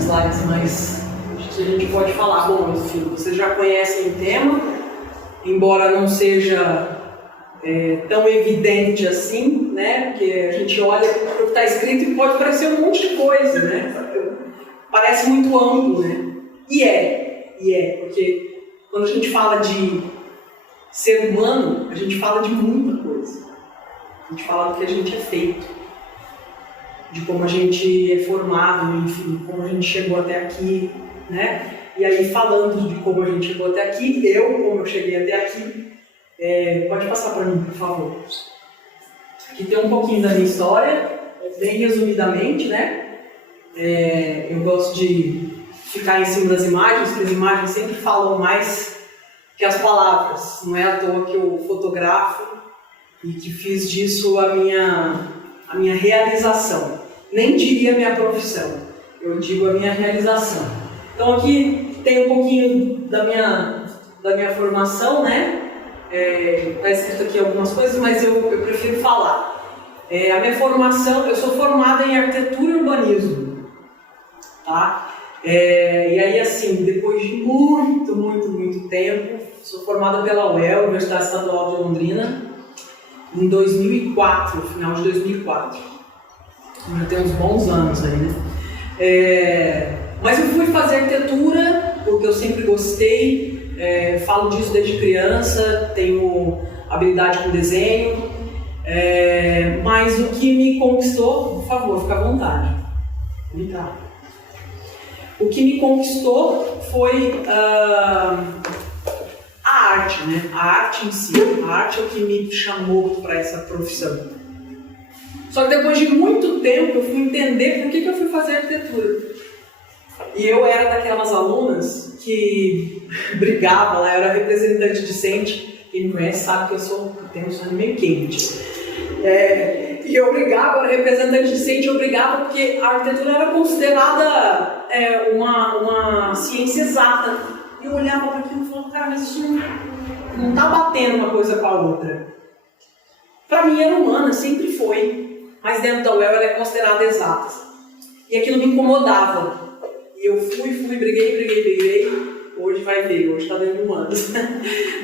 slides, mas acho que a gente pode falar. Bom, enfim, vocês já conhecem o tema, embora não seja tão evidente assim, né? Porque a gente olha para o que está escrito e pode parecer um monte de coisa, né? Parece muito amplo, né? E é, porque quando a gente fala de ser humano, a gente fala de muita coisa. A gente fala do que a gente é feito, de como a gente é formado, enfim, como a gente chegou até aqui, né? E aí, falando de como a gente chegou até aqui, como eu cheguei até aqui, pode passar para mim, por favor. Aqui tem um pouquinho da minha história, bem resumidamente, né? Eu gosto de ficar em cima das imagens, porque as imagens sempre falam mais que as palavras. Não é à toa que eu fotografo e que fiz disso a minha realização. Nem diria minha profissão, eu digo a minha realização. Então aqui tem um pouquinho da minha formação, né? Está escrito aqui algumas coisas, mas eu prefiro falar. A minha formação, eu sou formada em arquitetura e urbanismo, tá? E aí, assim, depois de muito tempo, sou formada pela UEL, Universidade Estadual de Londrina, em 2004, final de 2004. Já tem uns bons anos aí, né? Mas eu fui fazer arquitetura porque eu sempre gostei, falo disso desde criança, tenho habilidade com desenho, mas o que me conquistou, por favor, fica à vontade, o que me conquistou foi a arte, né? A arte em si, a arte é o que me chamou para essa profissão. Só que depois de muito tempo eu fui entender por que eu fui fazer arquitetura. E eu era daquelas alunas que brigava lá, eu era representante discente. Quem me conhece sabe que eu tenho um sangue meio quente. E eu brigava, era representante discente, eu brigava porque a arquitetura era considerada uma ciência exata. E eu olhava para aquilo e falava, cara, mas isso não está batendo uma coisa com a outra. Para mim era humana, sempre foi. Mas dentro da UEL ela é considerada exata. E aquilo me incomodava. E eu fui, briguei. Hoje vai ver, hoje está dentro de humanas.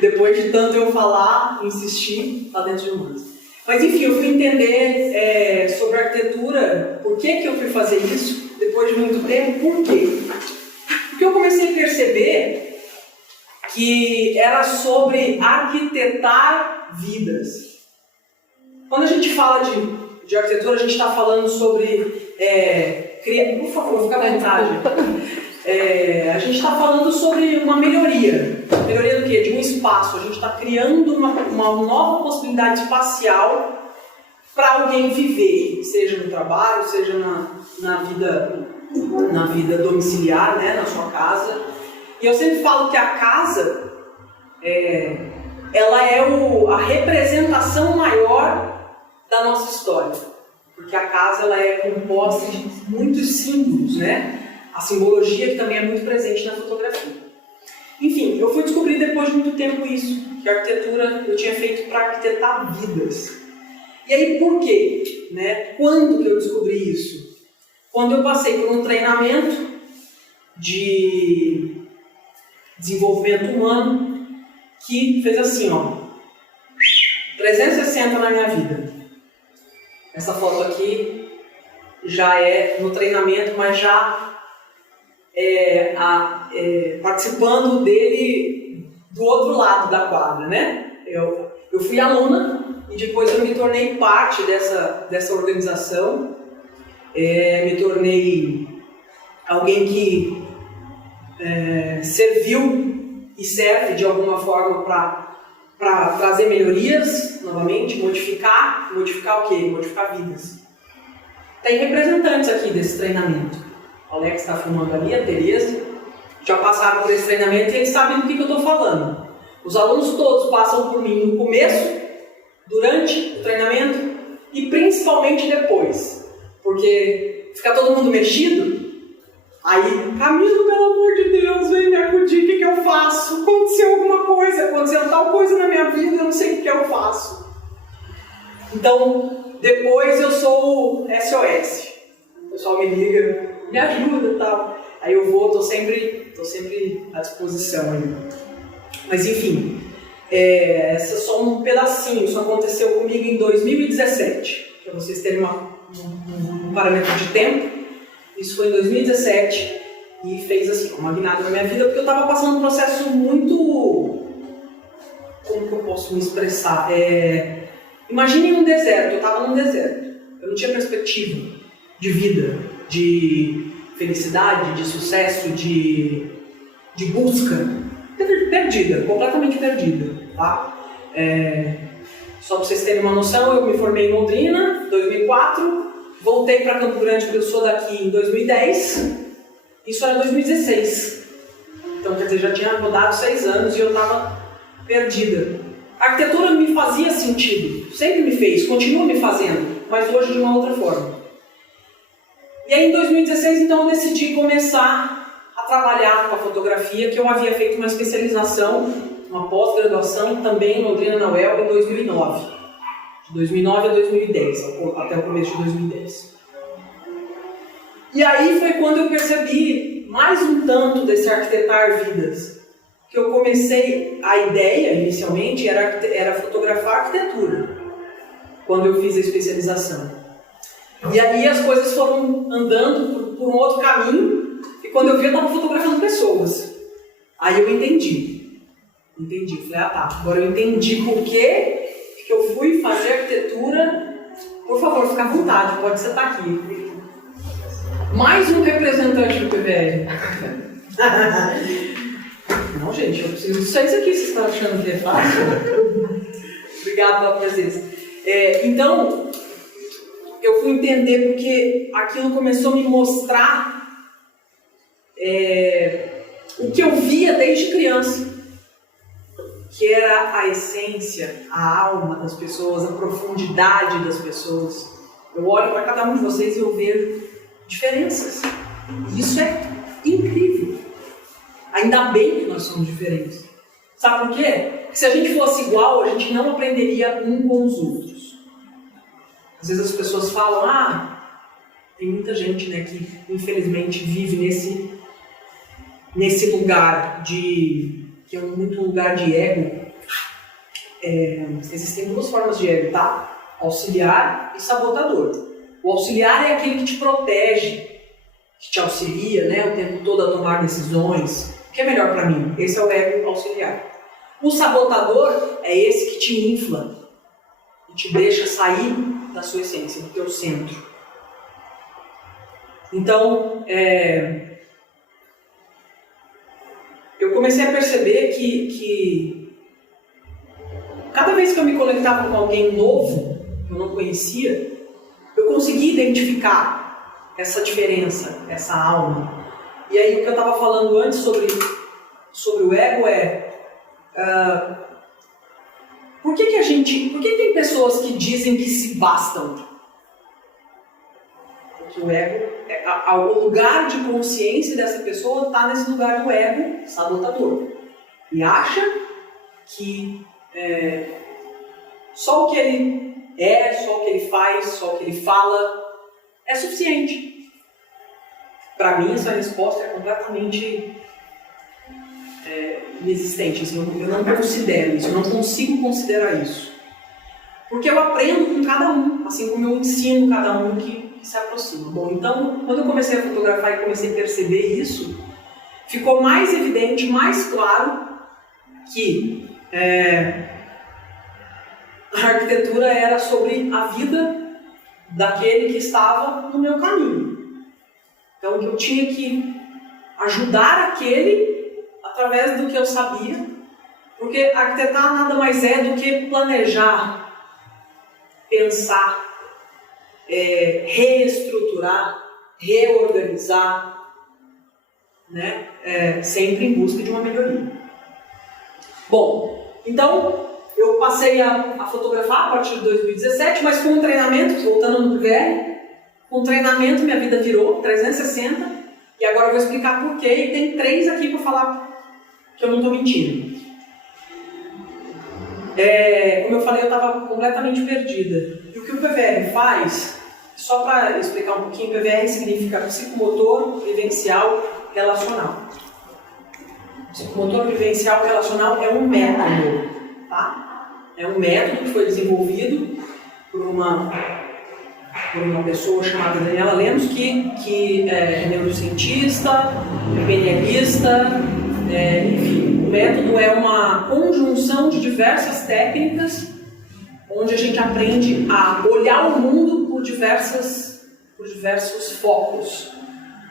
Depois de tanto eu falar, insistir, está dentro de humanas. Mas enfim, eu fui entender sobre arquitetura, por que eu fui fazer isso, depois de muito tempo, por quê? Porque eu comecei a perceber que era sobre arquitetar vidas. Quando a gente fala de arquitetura, a gente está falando sobre por favor, fica à vontade. A gente está falando sobre uma melhoria. Melhoria do quê? De um espaço. A gente está criando uma nova possibilidade espacial para alguém viver, seja no trabalho, seja na vida domiciliar, né, na sua casa. E eu sempre falo que a casa ela é a representação maior da nossa história. Porque a casa ela é composta de muitos símbolos, né? A simbologia que também é muito presente na fotografia. Enfim, eu fui descobrir depois de muito tempo isso, que a arquitetura eu tinha feito para arquitetar vidas. E aí por quê? Né? Quando que eu descobri isso? Quando eu passei por um treinamento de desenvolvimento humano que fez assim, 360 na minha vida. Essa foto aqui já é no treinamento, mas já participando dele do outro lado da quadra, né? Eu fui aluna e depois eu me tornei parte dessa organização. Me tornei alguém que serviu e serve de alguma forma para trazer melhorias, novamente, modificar o quê? Modificar vidas. Tem representantes aqui desse treinamento. O Alex está filmando ali, a Tereza. Já passaram por esse treinamento e eles sabem do que eu estou falando. Os alunos todos passam por mim no começo, durante o treinamento e principalmente depois. Porque fica todo mundo mexido. Aí, Camilo, pelo amor de Deus, vem me acudir, o que eu faço? Aconteceu alguma coisa, aconteceu tal coisa na minha vida, eu não sei o que eu faço. Então, depois eu sou o SOS. O pessoal me liga, me ajuda e tal. Aí eu vou, tô sempre à disposição aí. Mas enfim, esse é só um pedacinho, isso aconteceu comigo em 2017, para vocês terem um parâmetro de tempo. Isso foi em 2017 e fez assim, uma guinada na minha vida, porque eu estava passando um processo muito... Como que eu posso me expressar? Imagine um deserto, eu estava num deserto, eu não tinha perspectiva de vida, de felicidade, de sucesso, de busca, perdida, completamente perdida, tá? Só para vocês terem uma noção, eu me formei em Londrina em 2004, voltei para Campo Grande, porque eu sou daqui, em 2010, isso era 2016, então quer dizer, já tinha rodado 6 anos e eu estava perdida. A arquitetura me fazia sentido, sempre me fez, continua me fazendo, mas hoje de uma outra forma. E aí em 2016, então, eu decidi começar a trabalhar com a fotografia, que eu havia feito uma especialização, uma pós-graduação, também em Londrina, na UEL, em 2009. De 2009 a 2010, até o começo de 2010. E aí foi quando eu percebi mais um tanto desse arquitetar vidas. Que eu comecei, a ideia inicialmente era fotografar arquitetura, quando eu fiz a especialização. E aí as coisas foram andando por um outro caminho, e quando eu vi, eu estava fotografando pessoas. Aí eu entendi. Falei, agora eu entendi por que eu fui fazer arquitetura. Por favor, fica à vontade, pode sentar aqui. Mais um representante do PVR. Não, gente, eu preciso disso aqui, vocês estão achando que é fácil? Obrigado pela presença. Então, eu fui entender porque aquilo começou a me mostrar o que eu via desde criança, que era a essência, a alma das pessoas, a profundidade das pessoas. Eu olho para cada um de vocês e eu vejo diferenças. E isso é incrível. Ainda bem que nós somos diferentes. Sabe por quê? Porque se a gente fosse igual, a gente não aprenderia um com os outros. Às vezes as pessoas falam, tem muita gente, né, que infelizmente vive nesse lugar que é muito lugar de ego. Existem 2 formas de ego, tá? Auxiliar e sabotador. O auxiliar é aquele que te protege, que te auxilia, né, o tempo todo a tomar decisões. O que é melhor para mim? Esse é o ego auxiliar. O sabotador é esse que te infla e te deixa sair da sua essência, do teu centro. Então, eu comecei a perceber que cada vez que eu me conectava com alguém novo, que eu não conhecia, eu conseguia identificar essa diferença, essa alma. E aí o que eu estava falando antes sobre o ego por que tem pessoas que dizem que se bastam? Porque o ego, o lugar de consciência dessa pessoa está nesse lugar do ego sabotador. E acha que só o que ele só o que ele faz, só o que ele fala é suficiente. Para mim, essa resposta é completamente inexistente. Assim, eu não considero isso, eu não consigo considerar isso. Porque eu aprendo com cada um, assim como eu ensino cada um que se aproxima. Bom, então, quando eu comecei a fotografar e comecei a perceber isso, ficou mais evidente, mais claro que a arquitetura era sobre a vida daquele que estava no meu caminho. Então, eu tinha que ajudar aquele através do que eu sabia, porque arquitetar nada mais é do que planejar, pensar, reestruturar, reorganizar, né? Sempre em busca de uma melhoria. Bom, então eu passei a fotografar a partir de 2017, mas com o treinamento, voltando no PVR, com o treinamento minha vida virou 360, e agora eu vou explicar por quê, e tem 3 aqui para falar que eu não estou mentindo. Como eu falei, eu estava completamente perdida. E o que o PVR faz Só para explicar um pouquinho, PVR significa psicomotor, vivencial, relacional. Psicomotor, vivencial, relacional é um método, tá? É um método que foi desenvolvido por uma pessoa chamada Daniela Lemos, que é neurocientista, PNLista, enfim. O método é uma conjunção de diversas técnicas onde a gente aprende a olhar o mundo por diversos focos,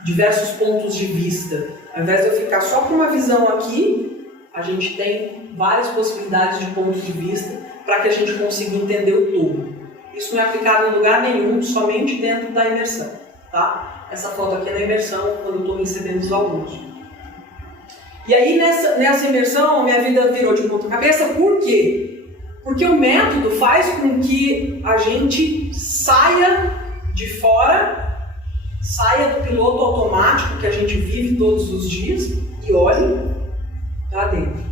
diversos pontos de vista. Ao invés de eu ficar só com uma visão aqui, a gente tem várias possibilidades de pontos de vista para que a gente consiga entender o todo. Isso não é aplicado em lugar nenhum, somente dentro da imersão, tá? Essa foto aqui é na imersão, quando eu estou recebendo os alunos. E aí, nessa imersão, minha vida virou de ponta cabeça. Por quê? Porque o método faz com que a gente saia de fora, saia do piloto automático que a gente vive todos os dias e olhe para dentro.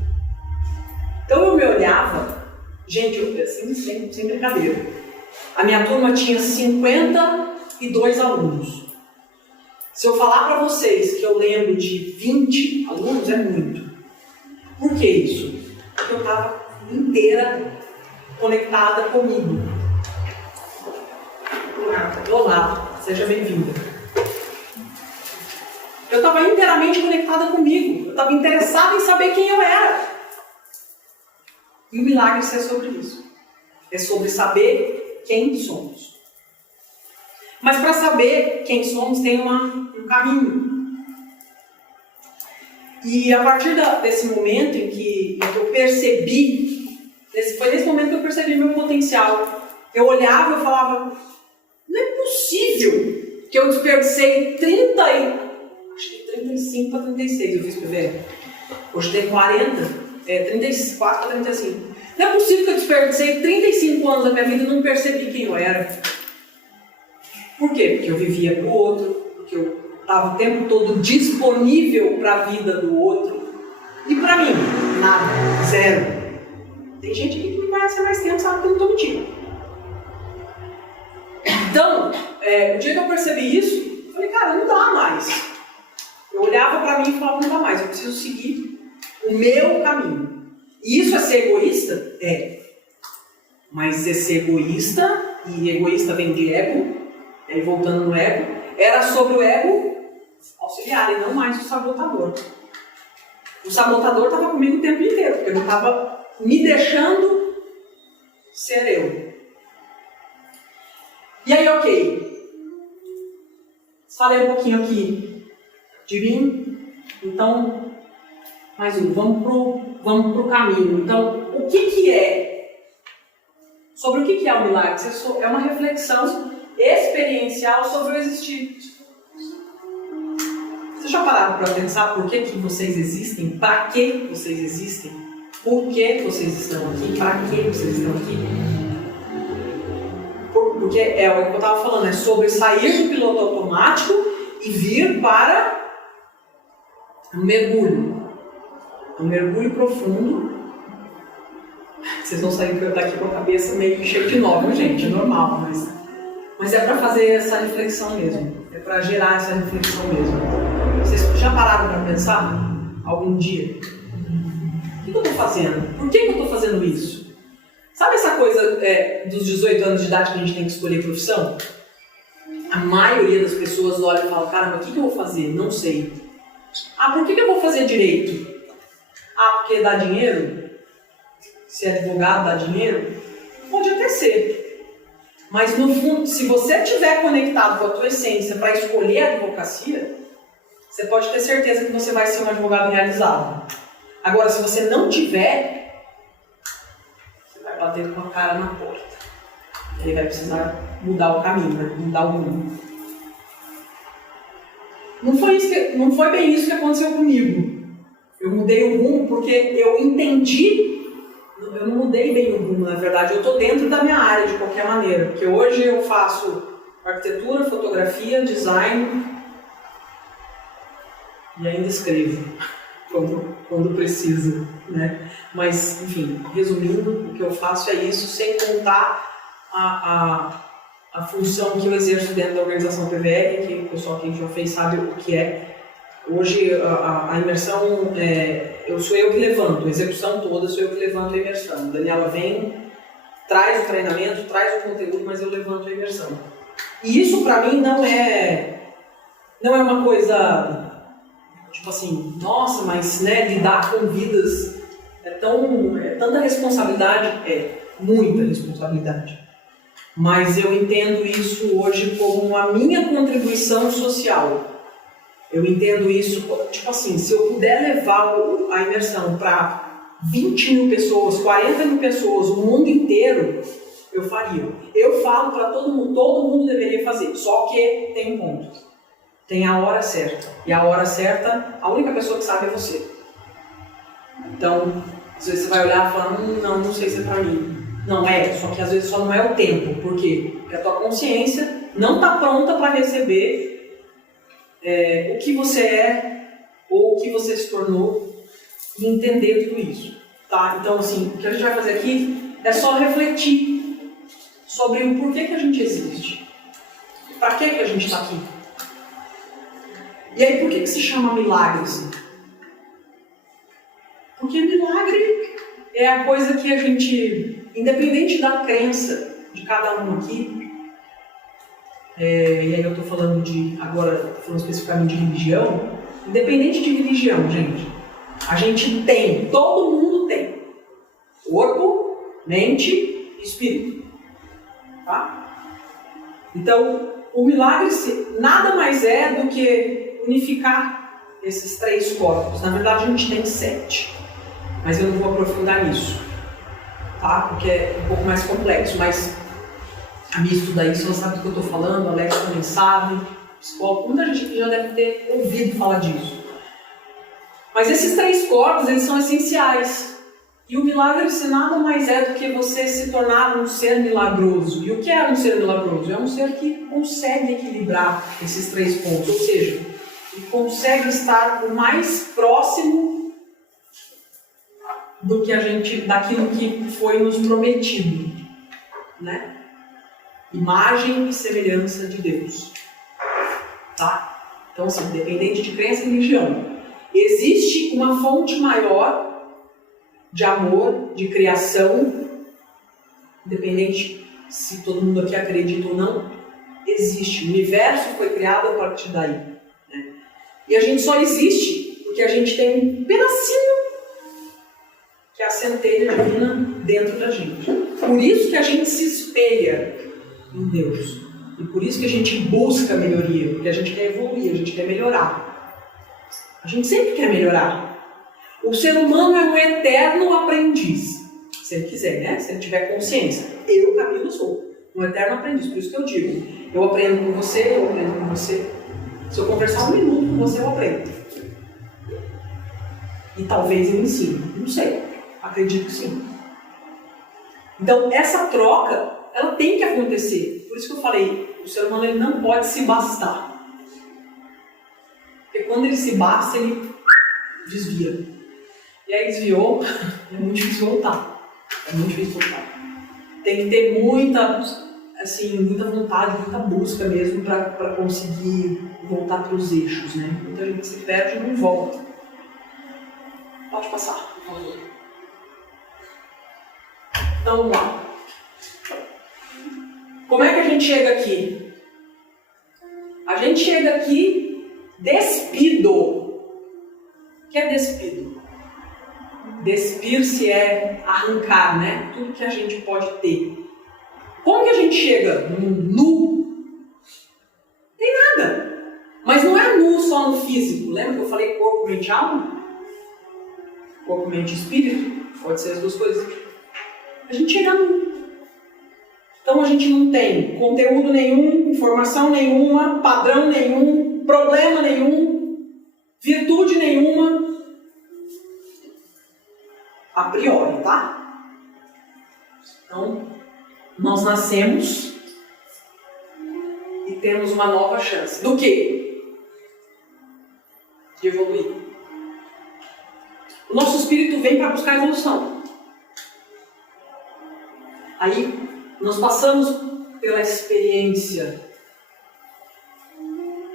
Então eu me olhava, gente, assim, sem brincadeira. A minha turma tinha 52 alunos. Se eu falar para vocês que eu lembro de 20 alunos, é muito. Por que isso? Porque eu estava inteira conectada comigo. Olá, seja bem-vinda. Eu estava inteiramente conectada comigo. Eu estava interessada em saber quem eu era. E o milagre é sobre isso. É sobre saber quem somos. Mas para saber quem somos tem um caminho. E a partir desse momento em que eu percebi, foi nesse momento que eu percebi meu potencial. Eu olhava e falava, não é possível que eu desperdicei 35 para 36 eu fiz PVR. Hoje tem 34 para 35. Não é possível que eu desperdicei 35 anos da minha vida e não percebi quem eu era. Por quê? Porque eu vivia para o outro, porque eu estava o tempo todo disponível para a vida do outro. E para mim, nada, zero. Tem gente aqui que me conhece há mais tempo, sabe que eu não estou mentindo. Então, o dia que eu percebi isso, eu falei, cara, não dá mais. Eu olhava para mim e falava, não dá mais, eu preciso seguir o meu caminho. E isso é ser egoísta? É. Mas é ser egoísta, e egoísta vem de ego, e aí voltando no ego, era sobre o ego auxiliar e não mais o sabotador. O sabotador estava comigo o tempo inteiro, porque eu estava me deixando ser eu. E aí, ok. Falei um pouquinho aqui de mim, então, mais um, vamos pro caminho. Então, o que é? Sobre o que é o milagre? É uma reflexão experiencial sobre o existir. Vocês já pararam para pensar por que vocês existem? Para que vocês existem? Por que vocês estão aqui? Para que vocês estão aqui? Porque é o que eu estava falando, é sobre sair do piloto automático e vir para um mergulho. Um mergulho profundo. Vocês vão sair daqui com a cabeça meio cheia de nó, gente, é normal, mas é para fazer essa reflexão mesmo. É para gerar essa reflexão mesmo. Vocês já pararam para pensar algum dia? O que eu estou fazendo? Por que eu estou fazendo isso? Sabe essa coisa dos 18 anos de idade que a gente tem que escolher profissão? A maioria das pessoas olha e fala, caramba, o que eu vou fazer? Não sei. Ah, por que eu vou fazer direito? Ah, porque dá dinheiro? Se é advogado dá dinheiro? Pode até ser. Mas no fundo, se você estiver conectado com a tua essência para escolher a advocacia, você pode ter certeza que você vai ser um advogado realizado. Agora, se você não tiver, você vai bater com a cara na porta. Ele vai precisar mudar o caminho, vai mudar o mundo. Não foi bem isso que aconteceu comigo. Eu mudei o rumo porque eu entendi. Eu não mudei bem o rumo, na verdade. Eu estou dentro da minha área de qualquer maneira. Porque hoje eu faço arquitetura, fotografia, design e ainda escrevo quando precisa, né? Mas, enfim, resumindo, o que eu faço é isso, sem contar a função que eu exerço dentro da organização PVR, que o pessoal que já fez sabe o que é. Hoje a imersão, sou eu que levanto, a execução toda sou eu que levanto a imersão. A Daniela vem, traz o treinamento, traz o conteúdo, mas eu levanto a imersão. E isso para mim não é uma coisa, tipo assim, nossa, mas lidar com vidas é tanta responsabilidade, muita responsabilidade. Mas eu entendo isso hoje como a minha contribuição social. Eu entendo isso, tipo assim, se eu puder levar a imersão para 20 mil pessoas, 40 mil pessoas, o mundo inteiro, eu faria. Eu falo para todo mundo deveria fazer, só que tem um ponto. Tem a hora certa. E a hora certa, a única pessoa que sabe é você. Então, às vezes você vai olhar e falar, não sei se é para mim. Não é, só que às vezes só não é o tempo. Por quê? Porque a tua consciência não está pronta para receber o que você é ou o que você se tornou e entender tudo isso. Tá? Então, assim, o que a gente vai fazer aqui é só refletir sobre o porquê que a gente existe. Para que a gente está aqui? E aí, por que se chama milagre assim? Porque milagre é a coisa que a gente, independente da crença de cada um aqui, e aí eu estou falando falando especificamente de religião, independente de religião, gente, a gente tem, todo mundo tem, corpo, mente e espírito, tá? Então, o milagre nada mais é do que unificar esses 3 corpos. Na verdade, a gente tem 7, mas eu não vou aprofundar nisso, tá? Porque é um pouco mais complexo, mas a minha estuda isso, ela sabe do que eu estou falando, a Alex também sabe, psicólogo, muita gente aqui já deve ter ouvido falar disso. Mas esses 3 corpos, eles são essenciais. E o milagre nada mais é do que você se tornar um ser milagroso. E o que é um ser milagroso? É um ser que consegue equilibrar esses 3 pontos, ou seja, ele consegue estar o mais próximo daquilo que foi nos prometido, né? Imagem e semelhança de Deus. Tá? Então, assim, independente de crença e religião, existe uma fonte maior de amor, de criação, independente se todo mundo aqui acredita ou não, existe. O universo foi criado a partir daí. Né? E a gente só existe porque a gente tem um pedacinho que é a centelha divina dentro da gente. Por isso que a gente se espelha em Deus. E por isso que a gente busca melhoria, porque a gente quer evoluir, a gente quer melhorar. A gente sempre quer melhorar. O ser humano é um eterno aprendiz. Se ele quiser, né? Se ele tiver consciência. Eu, Camila, sou um eterno aprendiz. Por isso que eu digo, eu aprendo com você, eu aprendo com você. Se eu conversar 1 minuto com você, eu aprendo. E talvez eu ensine. Não sei. Acredito que sim. Então, essa troca, ela tem que acontecer. Por isso que eu falei, o ser humano ele não pode se bastar. Porque quando ele se basta, ele desvia. E aí desviou, é muito difícil voltar. É muito difícil voltar. Tem que ter muita vontade, muita busca mesmo para conseguir voltar para os eixos, né? Muita gente se perde e não volta. Pode passar, por favor. Então vamos lá. Como é que a gente chega aqui? A gente chega aqui despido. O que é despido? Despir-se é arrancar, né? Tudo que a gente pode ter. Como que a gente chega nu? Tem nada. Mas não é nu só no físico. Lembra que eu falei corpo, mente e alma? Corpo, mente e espírito? Pode ser as 2 coisas. A gente chega nu. Então a gente não tem conteúdo nenhum, informação nenhuma, padrão nenhum, problema nenhum, virtude nenhuma, a priori, tá? Então, nós nascemos e temos uma nova chance. Do quê? De evoluir. O nosso espírito vem para buscar a evolução. Aí, nós passamos pela experiência.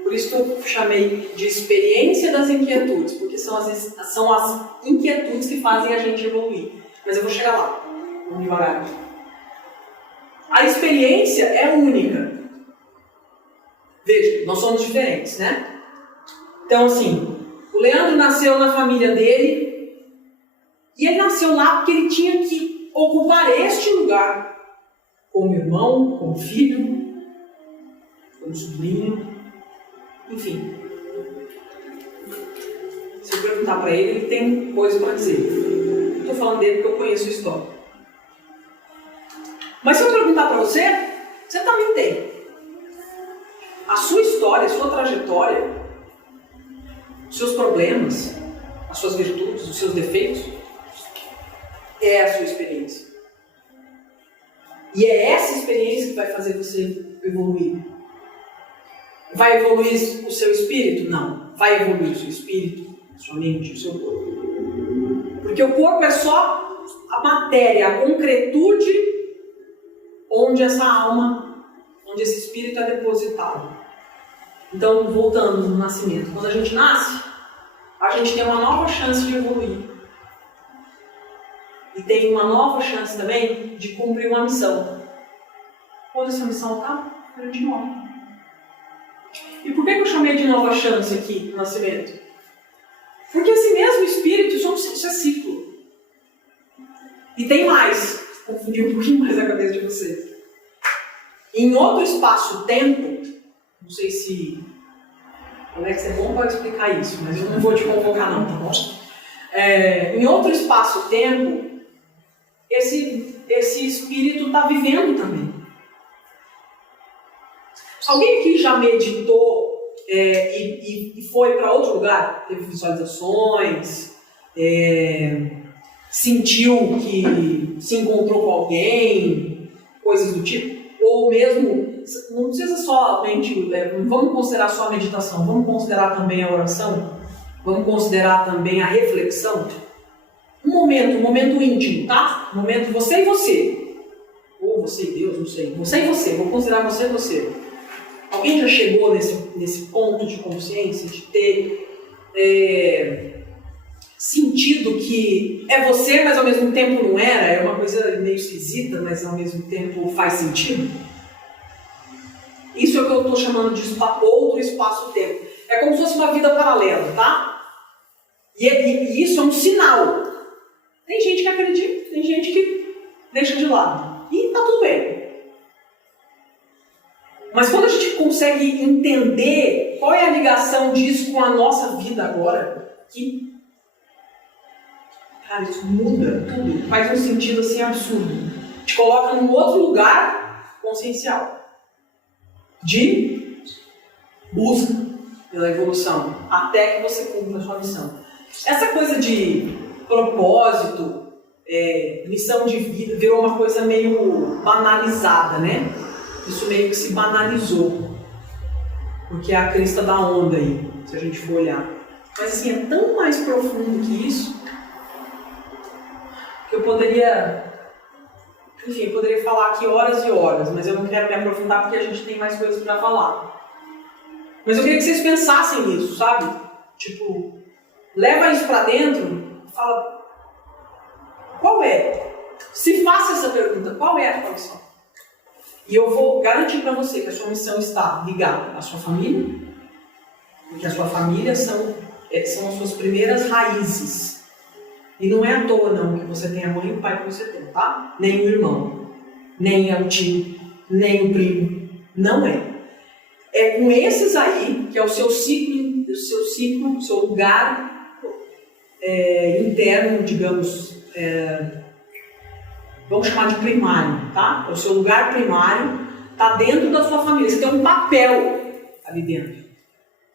Por isso que eu chamei de experiência das inquietudes, porque são as inquietudes que fazem a gente evoluir. Mas eu vou chegar lá, vamos devagar. A experiência é única. Veja, nós somos diferentes, né? Então, assim, o Leandro nasceu na família dele, e ele nasceu lá porque ele tinha que ocupar este lugar, como irmão, como filho, como sobrinho, enfim. Se eu perguntar para ele, ele tem coisa para dizer. Eu estou falando dele porque eu conheço a história. Mas se eu perguntar para você, você também tem. A sua história, a sua trajetória, os seus problemas, as suas virtudes, os seus defeitos, é a sua experiência. E é essa experiência que vai fazer você evoluir. Vai evoluir o seu espírito? Não. Vai evoluir o seu espírito, a sua mente, o seu corpo. Porque o corpo é só a matéria, a concretude onde essa alma, onde esse espírito é depositado. Então, voltando no nascimento. Quando a gente nasce, a gente tem uma nova chance de evoluir. E tem uma nova chance também de cumprir uma missão. Quando essa missão acaba, a gente morre. E por que eu chamei de nova chance aqui no nascimento? Porque esse mesmo espírito, isso é ciclo. E tem mais. Confundi um pouquinho mais a cabeça de vocês. Em outro espaço-tempo, não sei se o Alex é bom para explicar isso, mas eu não vou te convocar não, tá bom? Em outro espaço-tempo, esse espírito está vivendo também. Alguém aqui já meditou e foi para outro lugar? Teve visualizações, sentiu que se encontrou com alguém, coisas do tipo? Ou mesmo, não precisa somente, vamos considerar só a meditação, vamos considerar também a oração, vamos considerar também a reflexão. Um momento íntimo, tá? Um momento você e você. Ou você e Deus, não sei. Você e você, vou considerar você e você. Alguém já chegou nesse ponto de consciência, de ter sentido que é você, mas ao mesmo tempo não era? É uma coisa meio esquisita, mas ao mesmo tempo faz sentido? Isso é o que eu estou chamando de outro espaço-tempo. É como se fosse uma vida paralela, tá? E isso é um sinal. Tem gente que acredita, tem gente que deixa de lado. E tá tudo bem. Mas quando a gente consegue entender qual é a ligação disso com a nossa vida agora, que, cara, isso muda tudo, faz um sentido assim absurdo. Te coloca num outro lugar consciencial de busca pela evolução, até que você cumpra a sua missão. Essa coisa de propósito, missão de vida, virou uma coisa meio banalizada, né? Isso meio que se banalizou, porque é a crista da onda aí, se a gente for olhar. Mas assim, é tão mais profundo que isso, que eu poderia falar aqui horas e horas, mas eu não quero me aprofundar porque a gente tem mais coisas para falar. Mas eu queria que vocês pensassem nisso, sabe? Tipo, leva isso para dentro e fala, qual é? Se faça essa pergunta, qual é a tua missão? E eu vou garantir para você que a sua missão está ligada à sua família, porque a sua família são as suas primeiras raízes. E não é à toa não que você tem a mãe e o pai que você tem, tá? Nem o irmão, nem o tio, nem o primo. Não é. É com esses aí que é o seu ciclo, o seu lugar interno, digamos, vamos chamar de primário, tá? É o seu lugar primário, tá dentro da sua família. Você tem um papel ali dentro.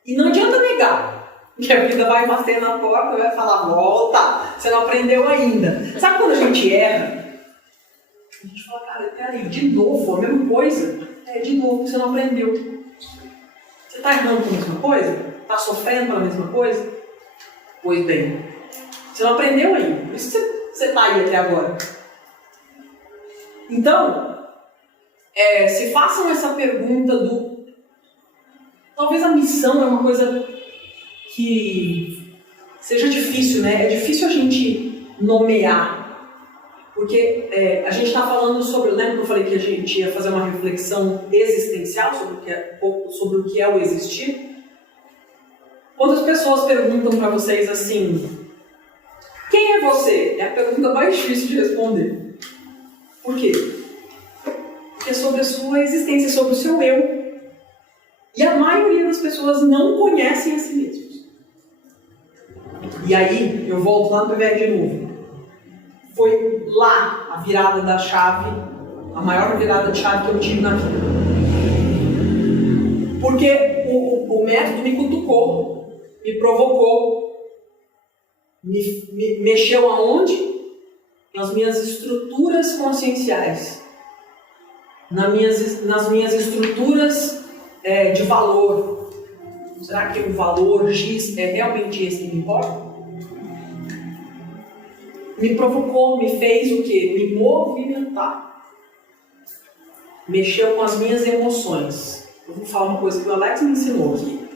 E não adianta negar, que a vida vai bater na porta e vai falar, volta, você não aprendeu ainda. Sabe quando a gente erra? A gente fala, cara, peraí, de novo, a mesma coisa? De novo, você não aprendeu. Você está errando com a mesma coisa? Está sofrendo pela mesma coisa? Pois bem, você não aprendeu ainda, por isso que você está aí até agora. Então, se façam essa pergunta do... Talvez a missão é uma coisa que seja difícil, né? É difícil a gente nomear. Porque a gente está falando sobre... Lembra que eu falei que a gente ia fazer uma reflexão existencial sobre o que é o existir? Quando as pessoas perguntam para vocês assim... Quem é você? É a pergunta mais difícil de responder. Por quê? Porque é sobre a sua existência, sobre o seu eu. E a maioria das pessoas não conhecem a si mesmos. E aí, eu volto lá no PVR de novo. Foi lá a virada da chave, a maior virada de chave que eu tive na vida. Porque o método me cutucou, me provocou, me mexeu aonde? Nas minhas estruturas conscienciais. Nas minhas estruturas de valor. Será que o valor X é realmente esse que me importa? Me provocou, me fez o quê? Me movimentar. Mexeu com as minhas emoções. Eu vou falar uma coisa que o Alex me ensinou aqui.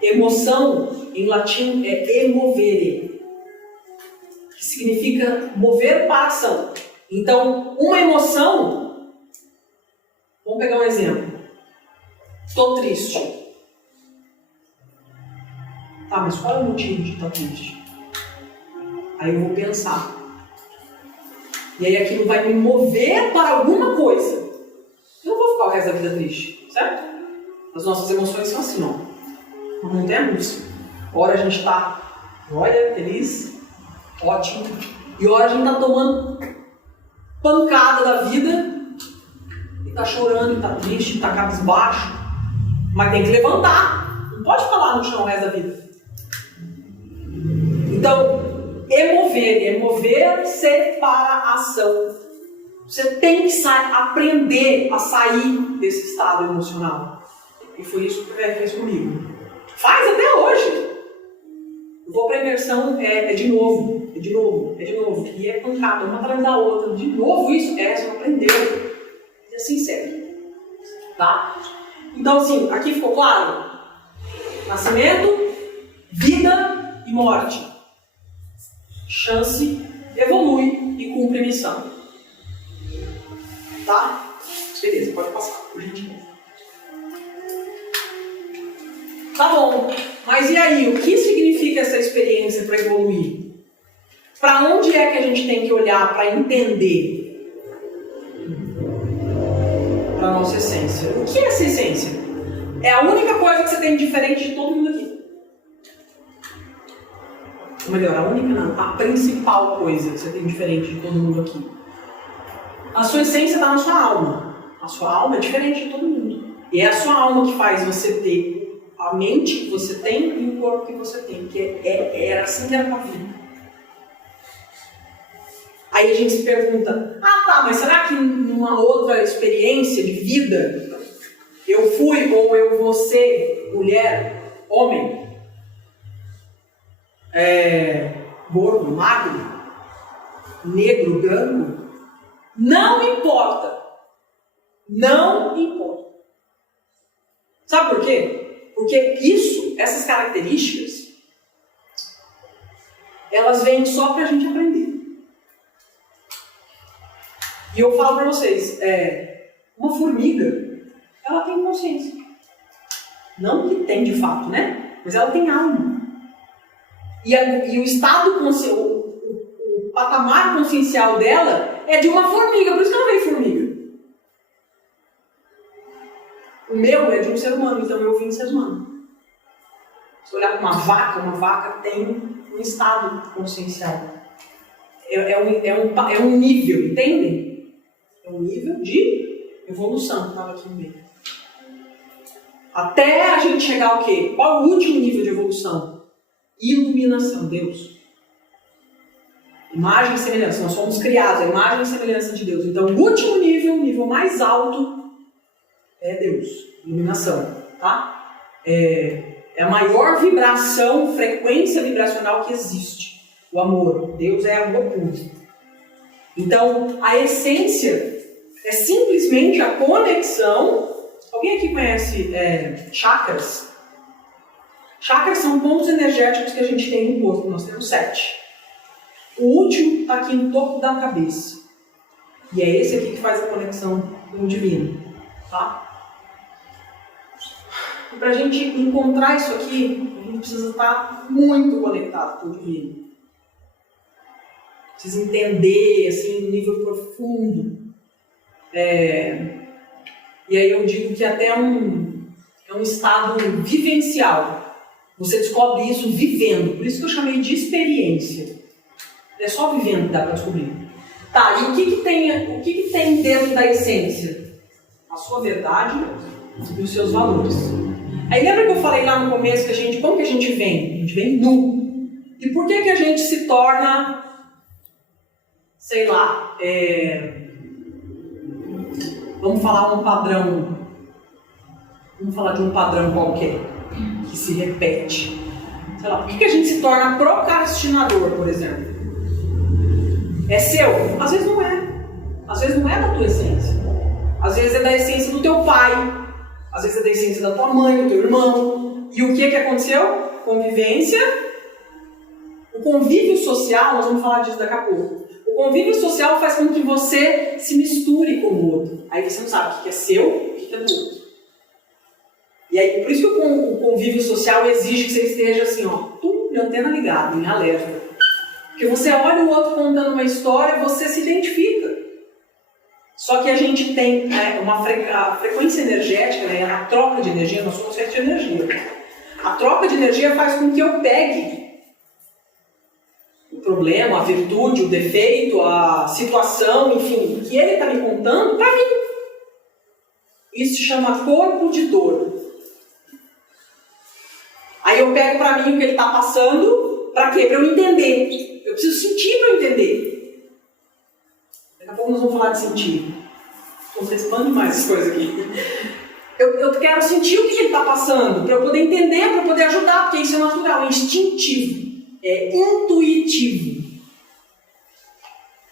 Emoção, em latim, é emovere, que significa mover para a ação. Então, uma emoção... Vamos pegar um exemplo. Estou triste. Tá, mas qual é o motivo de estar triste? Aí eu vou pensar. E aí aquilo vai me mover para alguma coisa. Eu não vou ficar o resto da vida triste, certo? As nossas emoções são assim, ó. Não temos? Hora a gente está, olha, feliz, ótimo. E hora a gente está tomando pancada da vida. E está chorando, está triste, está cabisbaixo. Mas tem que levantar. Não pode ficar lá no chão o resto da vida. Então, mover-se para a ação. Você tem que aprender a sair desse estado emocional. E foi isso que o PVR fez comigo. Faz até hoje. Eu vou para a imersão, de novo. E é pancada, uma atrás da outra. De novo isso, você não aprendeu. E assim segue. Tá? Então assim, aqui ficou claro? Nascimento, vida e morte. Chance, evolui e cumpre missão. Tá? Beleza, pode passar, por gentileza. Tá bom, mas e aí? O que significa essa experiência para evoluir? Para onde é que a gente tem que olhar para entender? Para a nossa essência. O que é essa essência? É a única coisa que você tem diferente de todo mundo aqui. Ou melhor, a única não, a principal coisa que você tem diferente de todo mundo aqui. A sua essência está na sua alma. A sua alma é diferente de todo mundo. E é a sua alma que faz você ter a mente que você tem e o corpo que você tem. Que era assim que era com a vida. Aí a gente se pergunta, tá, mas será que numa outra experiência de vida eu fui ou eu vou ser mulher, homem, gordo, magro, negro, branco? Não importa. Não importa. Sabe por quê? Porque essas características, elas vêm só pra gente aprender. E eu falo pra vocês, uma formiga, ela tem consciência. Não que tem de fato, né? Mas ela tem alma. E o estado consciente, o patamar consciencial dela é de uma formiga, por isso que ela veio formiga. O meu é de um ser humano, então eu vim de ser humano. Se olhar para uma vaca tem um estado consciencial. É um nível, entendem? É um nível de evolução que estava aqui no meio. Até a gente chegar ao quê? Qual é o último nível de evolução? Iluminação, Deus. Imagem e semelhança. Nós somos criados, a imagem e semelhança de Deus. Então, o último nível, o nível mais alto, é Deus. Iluminação, tá? É a maior vibração, frequência vibracional que existe. O amor. Deus é amor puro. Então, a essência É simplesmente a conexão. Alguém aqui conhece chakras? Chakras são pontos energéticos que a gente tem no corpo. Nós temos 7. O último está aqui no topo da cabeça. E é esse aqui que faz a conexão com o divino. Tá? E para a gente encontrar isso aqui, a gente precisa estar muito conectado com o divino. Precisa entender, assim, no nível profundo. E aí eu digo que até é um estado vivencial. Você descobre isso vivendo. Por isso que eu chamei de experiência. É só vivendo que dá para descobrir. Tá, e o que tem dentro da essência? A sua verdade e os seus valores. Aí lembra que eu falei lá no começo que como que a gente vem? A gente vem nu. E por que a gente se torna, sei lá, vamos falar um padrão, vamos falar de um padrão qualquer, que se repete. Sei lá, por que a gente se torna procrastinador, por exemplo? É seu? Às vezes não é. Às vezes não é da tua essência. Às vezes é da essência do teu pai. Às vezes é da essência da tua mãe, do teu irmão. E o que aconteceu? Convivência. O convívio social, nós vamos falar disso daqui a pouco. O convívio social faz com que você se misture com o outro. Aí você não sabe o que é seu e o que é do outro. E aí, por isso que o convívio social exige que você esteja assim, de antena ligada, em alerta. Porque você olha o outro contando uma história e você se identifica. Só que a gente tem a frequência energética, a troca de energia, nós somos feitos de energia. A troca de energia faz com que eu pegue o problema, a virtude, o defeito, a situação, enfim, que ele está me contando para mim. Isso se chama corpo de dor. Aí eu pego para mim o que ele está passando, para quê? Para eu entender. Eu preciso sentir para eu entender. Daqui a pouco nós vamos falar de sentir. Estou antecipando mais as coisas aqui. Eu quero sentir o que ele está passando, para eu poder entender, para eu poder ajudar, porque isso é natural, é instintivo. É intuitivo.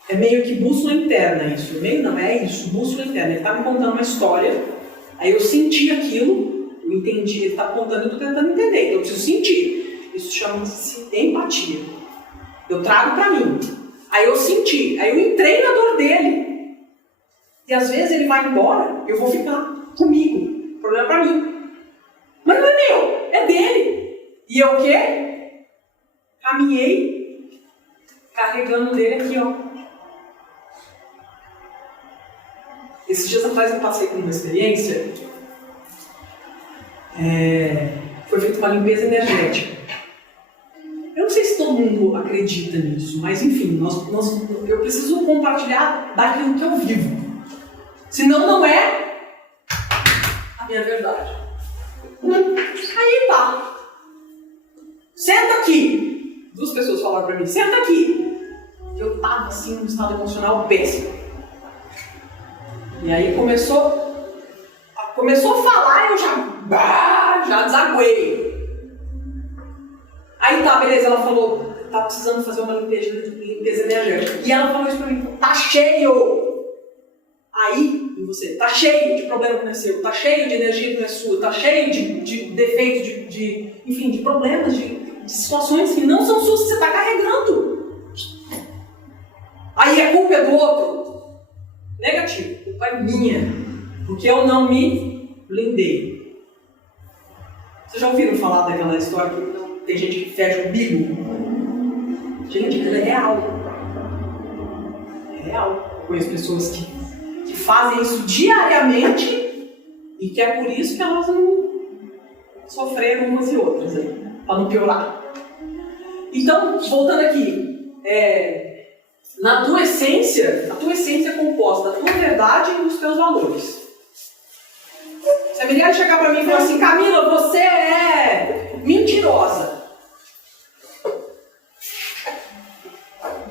É meio que bússola interna isso. Meio não, é isso, bússola interna. Ele está me contando uma história, aí eu senti aquilo, eu entendi, ele está contando, eu estou tentando entender, então eu preciso sentir. Isso chama-se empatia. Eu trago para mim. Aí eu senti, aí eu entrei na dor dele. E às vezes ele vai embora, eu vou ficar comigo. O problema é para mim. Mas não é meu, é dele. E eu o quê? Caminhei carregando dele aqui, Esses dias atrás eu passei por uma experiência. Foi feita uma limpeza energética. Eu não sei se todo mundo acredita nisso, mas enfim, eu preciso compartilhar daquilo que eu vivo. Senão não é a minha verdade. Aí tá. Senta aqui. 2 pessoas falaram pra mim, senta aqui. Eu tava assim num estado emocional péssimo. E aí começou a falar e eu já desaguei. Aí tá, beleza, ela falou, tá precisando fazer uma limpeza energética. E ela falou isso pra mim, tá cheio. Aí, e você, tá cheio de problema que não é seu, tá cheio de energia que não é sua, tá cheio de defeitos, enfim, de problemas, de situações que não são suas, que você está carregando. Aí a culpa é do outro. Negativo, a culpa é minha, porque eu não me blindei. Vocês já ouviram falar daquela história que tem gente que fecha o umbigo? Gente, aquilo é real. É real. Eu conheço pessoas que fazem isso diariamente e que é por isso que elas não sofreram umas e outras aí. Para não piorar. Então, voltando aqui, a tua essência é composta da tua verdade e dos teus valores. Se a Miriam chegar para mim e falar assim, Camila, você é mentirosa.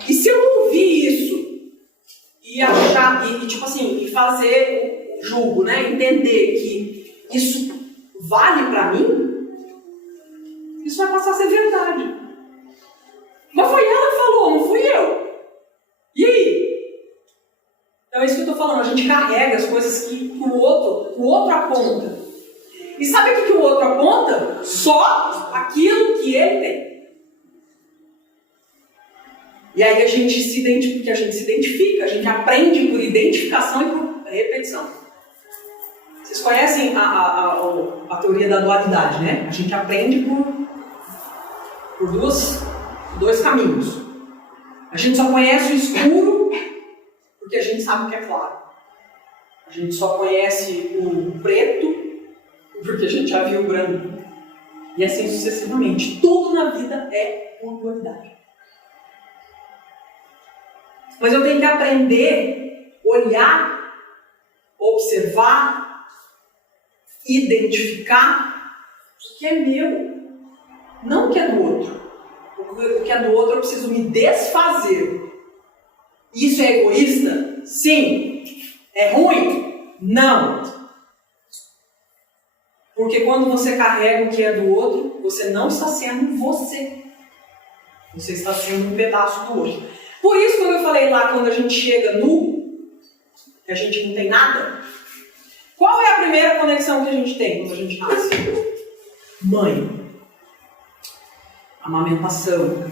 E se eu ouvir isso e achar, e fazer o julgo, né? Entender que isso vale para mim, isso vai passar a ser verdade. Mas foi ela que falou, não fui eu. E aí? Então é isso que eu estou estou falando, a gente carrega as coisas que o outro aponta. E sabe o que o outro aponta? Só aquilo que ele tem. E aí a gente se identifica, a gente aprende por identificação e por repetição. Vocês conhecem a teoria da dualidade, né? A gente aprende por dois caminhos. A gente só conhece o escuro porque a gente sabe o que é claro. A gente só conhece o preto porque a gente já viu o branco. E assim sucessivamente. Tudo na vida é uma dualidade. Mas eu tenho que aprender, olhar, observar, identificar o que é meu, não o que é do outro. O que é do outro eu preciso me desfazer. Isso é egoísta? Sim. É ruim? Não. Porque quando você carrega o que é do outro, você não está sendo você. Você está sendo um pedaço do outro. Por isso, quando eu falei lá, quando a gente chega nu, que a gente não tem nada, qual é a primeira conexão que a gente tem quando a gente nasce? Mãe. Amamentação.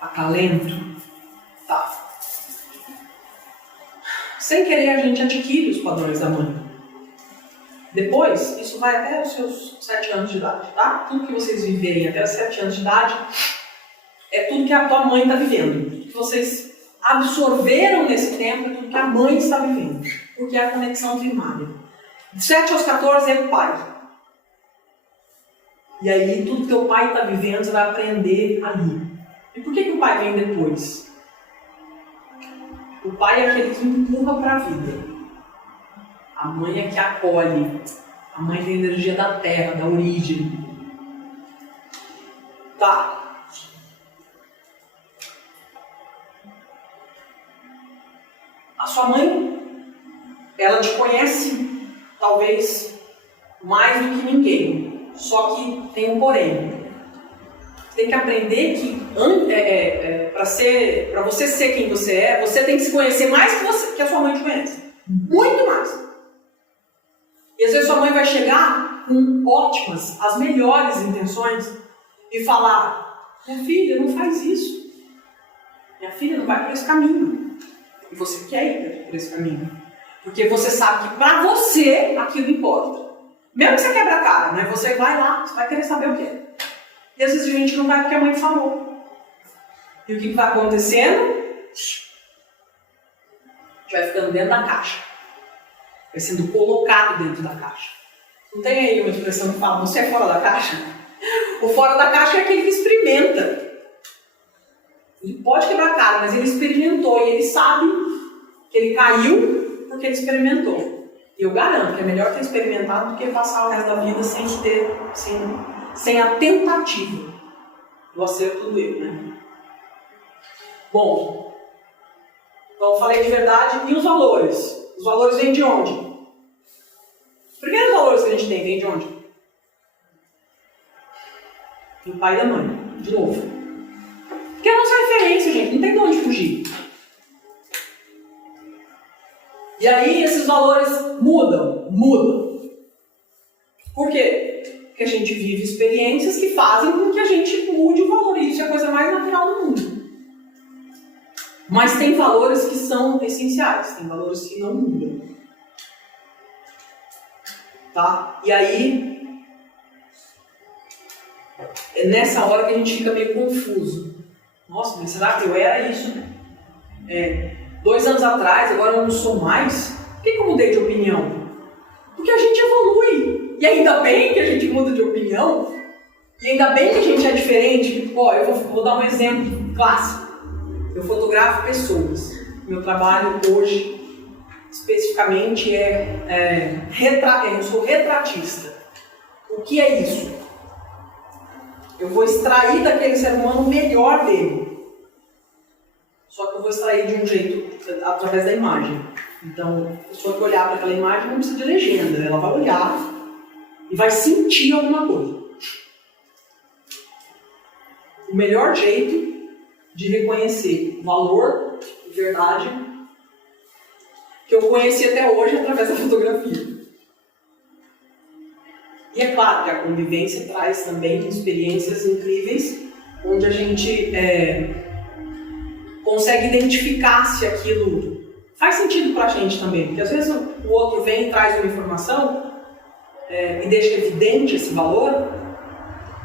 Acalento. Tá. Sem querer, a gente adquire os padrões da mãe. Depois, isso vai até os seus 7 anos de idade, tá? Tudo que vocês viverem até os 7 anos de idade é tudo que a tua mãe está vivendo. Tudo que vocês absorveram nesse tempo é tudo que a mãe está vivendo. Porque é a conexão primária. De 7 aos 14 é o pai. E aí, tudo que o pai está vivendo, você vai aprender ali. E por que o pai vem depois? O pai é aquele que empurra para a vida. A mãe é que acolhe. A mãe tem a energia da terra, da origem. Tá. A sua mãe, ela te conhece, talvez, mais do que ninguém. Só que tem um porém. Você tem que aprender que para você ser quem você é, você tem que se conhecer mais que a sua mãe te conhece. Muito mais. E às vezes sua mãe vai chegar com ótimas, as melhores intenções e falar: minha filha, não faz isso. Minha filha não vai por esse caminho. E você quer ir por esse caminho. Porque você sabe que para você aquilo importa. Mesmo que você quebre a cara, né? Você vai lá, você vai querer saber o quê. E às vezes a gente não vai porque a mãe falou. E o que vai acontecendo? A gente vai ficando dentro da caixa. Vai sendo colocado dentro da caixa. Não tem aí uma expressão que fala, você é fora da caixa? O fora da caixa é aquele que experimenta. Ele pode quebrar a cara, mas ele experimentou e ele sabe que ele caiu porque ele experimentou. E eu garanto que é melhor ter experimentado do que passar o resto da vida sem a tentativa do acerto do erro, né? Bom, então eu falei de verdade. E os valores? Os valores vêm de onde? Os primeiros valores que a gente tem vêm de onde? Do pai e da mãe. De novo. Porque é a nossa referência, gente. Não tem de onde fugir. E aí esses valores mudam. Por quê? Porque a gente vive experiências que fazem com que a gente mude o valor. E isso é a coisa mais natural do mundo. Mas tem valores que são essenciais. Tem valores que não mudam. Tá? E aí, é nessa hora que a gente fica meio confuso. Nossa, mas será que eu era isso? 2 anos atrás, agora eu não sou mais. Por que eu mudei de opinião? Porque a gente evolui. E ainda bem que a gente muda de opinião. E ainda bem que a gente é diferente. Eu vou dar um exemplo clássico. Eu fotografo pessoas. Meu trabalho hoje, especificamente, eu sou retratista. O que é isso? Eu vou extrair daquele ser humano o melhor dele. Só que eu vou extrair de um jeito, através da imagem. Então, a pessoa que olhar para aquela imagem não precisa de legenda. Ela vai olhar e vai sentir alguma coisa. O melhor jeito de reconhecer valor e verdade que eu conheci até hoje através da fotografia. E é claro que a convivência traz também experiências incríveis, onde a gente consegue identificar se aquilo faz sentido pra gente também. Porque às vezes o outro vem e traz uma informação e deixa evidente esse valor,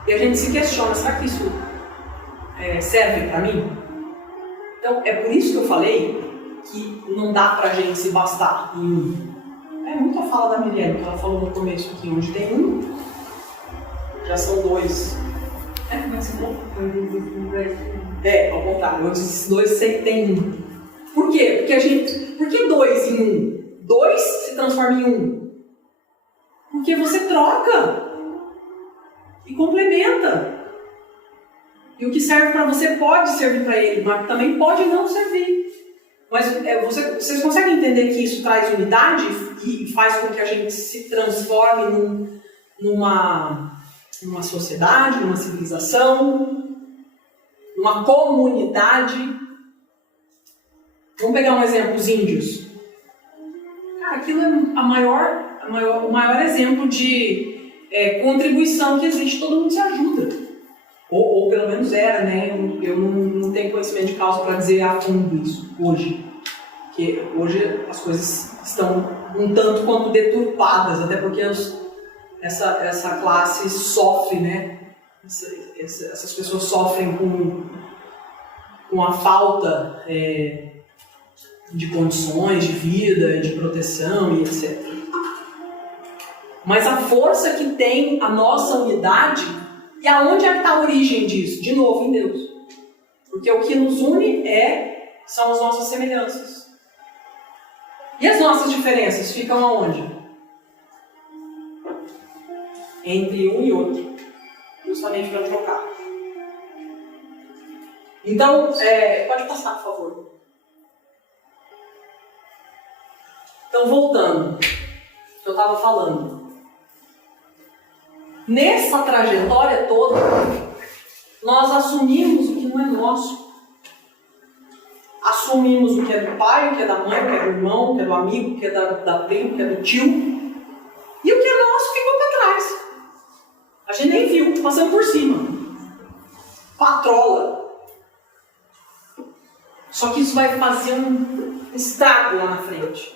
e a gente se questiona, será que isso serve pra mim? Então é por isso que eu falei que não dá pra gente se bastar em um. É muito a fala da Miriam, que ela falou no começo aqui, onde tem um, já são dois. Como é que você falou? Ao contrário, onde esses dois tem um. Por quê? Por que dois em um? Dois se transforma em um. Porque você troca e complementa. E o que serve para você pode servir para ele, mas também pode não servir. Mas vocês conseguem entender que isso traz unidade e faz com que a gente se transforme numa sociedade, numa civilização, numa comunidade? Vamos pegar um exemplo, os índios. Cara, aquilo é o maior exemplo de contribuição que existe, todo mundo se ajuda. Ou pelo menos era, né? Eu não tenho conhecimento de causa para dizer a fundo isso, hoje. Porque hoje as coisas estão um tanto quanto deturpadas, até porque essa classe sofre, né? Essas pessoas sofrem com a falta de condições de vida, de proteção e etc. Mas a força que tem a nossa unidade, e aonde é que está a origem disso? De novo, em Deus. Porque o que nos une são as nossas semelhanças. E as nossas diferenças ficam aonde? Entre um e outro. Justamente para trocar. Então, pode passar, por favor. Então, voltando, que eu estava falando. Nessa trajetória toda, nós assumimos o que não é nosso. Assumimos o que é do pai, o que é da mãe, o que é do irmão, o que é do amigo, o que é da prima, o que é do tio. E o que é nosso ficou para trás. A gente nem viu, passando por cima. Patrola. Só que isso vai fazer um estrago lá na frente.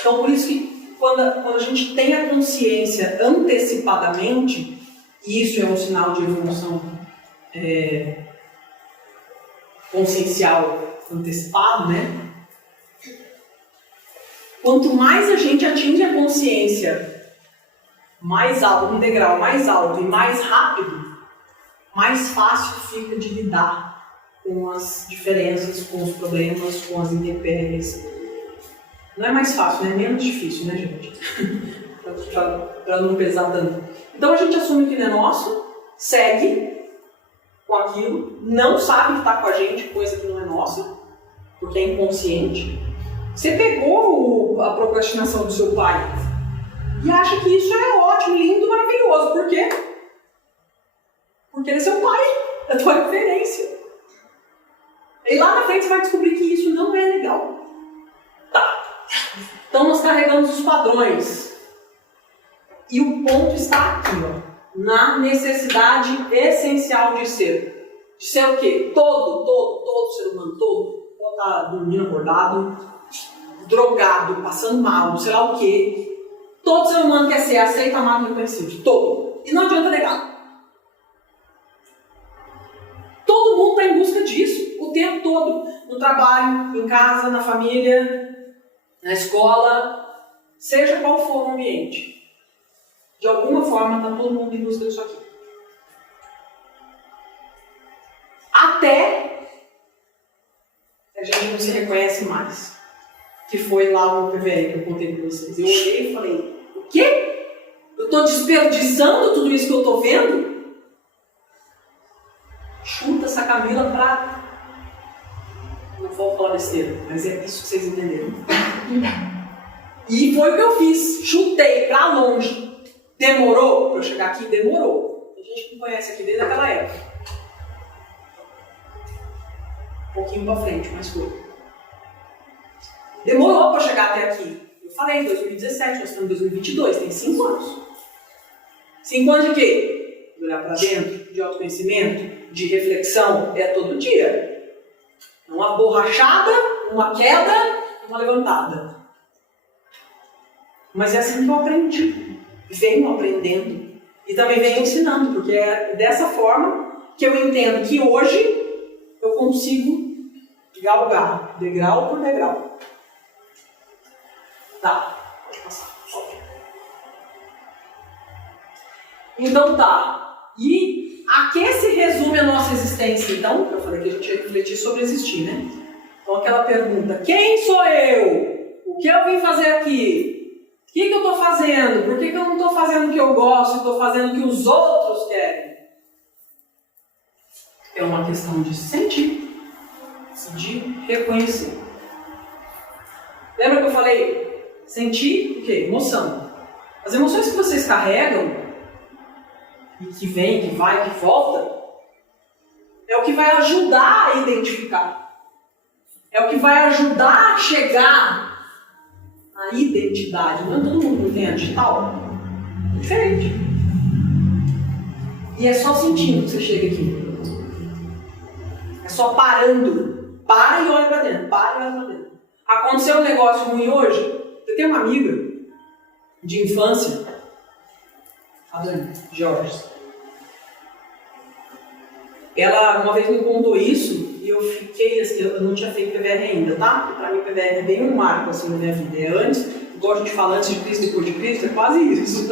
Então, por isso que quando a gente tem a consciência antecipadamente, e isso é um sinal de evolução consciencial antecipado, né? Quanto mais a gente atinge a consciência mais alto, um degrau mais alto e mais rápido, mais fácil fica de lidar com as diferenças, com os problemas, com as intempéries. Não é mais fácil, né? É menos difícil, né, gente? Para não pesar tanto. Então a gente assume que não é nosso, segue com aquilo, não sabe que está com a gente, coisa que não é nossa, porque é inconsciente. Você pegou a procrastinação do seu pai e acha que isso é ótimo, lindo, maravilhoso. Por quê? Porque ele é seu pai, é a tua referência. E lá na frente você vai descobrir que isso não é legal. Tá. Então nós carregamos os padrões. E o ponto está aqui, ó, na necessidade essencial de ser. De ser o quê? Todo ser humano, todo. Pode estar dormindo, acordado, drogado, passando mal, sei lá o quê. Todo ser humano quer ser aceito, amado e reconhecido. Todo. E não adianta negar. Todo mundo está em busca disso o tempo todo. No trabalho, em casa, na família, na escola, seja qual for o ambiente. De alguma forma está todo mundo em busca disso aqui. Até a gente não se reconhece mais. Que foi lá o PVE que eu contei para vocês. Eu olhei e falei, o quê? Eu estou desperdiçando tudo isso que eu estou vendo? Chuta essa Camila pra... Não vou falar besteira, mas é isso que vocês entenderam. E foi o que eu fiz. Chutei pra longe. Demorou para eu chegar aqui? Demorou. Tem gente que me conhece aqui desde aquela época. Um pouquinho para frente, mas foi. Demorou para chegar até aqui. Eu falei, 2017, nós estamos em 2022, tem 5 anos. 5 anos de quê? De olhar para dentro, de autoconhecimento, de reflexão, é todo dia. Uma borrachada, uma queda, uma levantada. Mas é assim que eu aprendi. Venho aprendendo. E também venho ensinando, porque é dessa forma que eu entendo que hoje eu consigo galgar, degrau por degrau. Tá, pode passar. Então tá. E a que se resume a nossa existência, então? Eu falei que a gente ia refletir sobre existir, né? Então aquela pergunta, quem sou eu? O que eu vim fazer aqui? O que eu estou fazendo? Por que eu não estou fazendo o que eu gosto e estou fazendo o que os outros querem? É uma questão de sentir, de reconhecer. Lembra que eu falei? Sentir o quê? Emoção. As emoções que vocês carregam, e que vem, que vai, que volta, é o que vai ajudar a identificar. É o que vai ajudar a chegar à identidade. Não é todo mundo que tem a digital? É diferente. E é só sentindo que você chega aqui. É só parando. Para e olha pra dentro. Para e olha pra dentro. Aconteceu um negócio ruim hoje. Eu tenho uma amiga de infância, a Dani Jorge. Ela uma vez me contou isso e eu fiquei assim, eu não tinha feito PVR ainda, tá? Porque pra mim PVR é bem um marco assim na minha vida. É antes, igual a gente fala, antes de Cristo e depois de Cristo, é quase isso.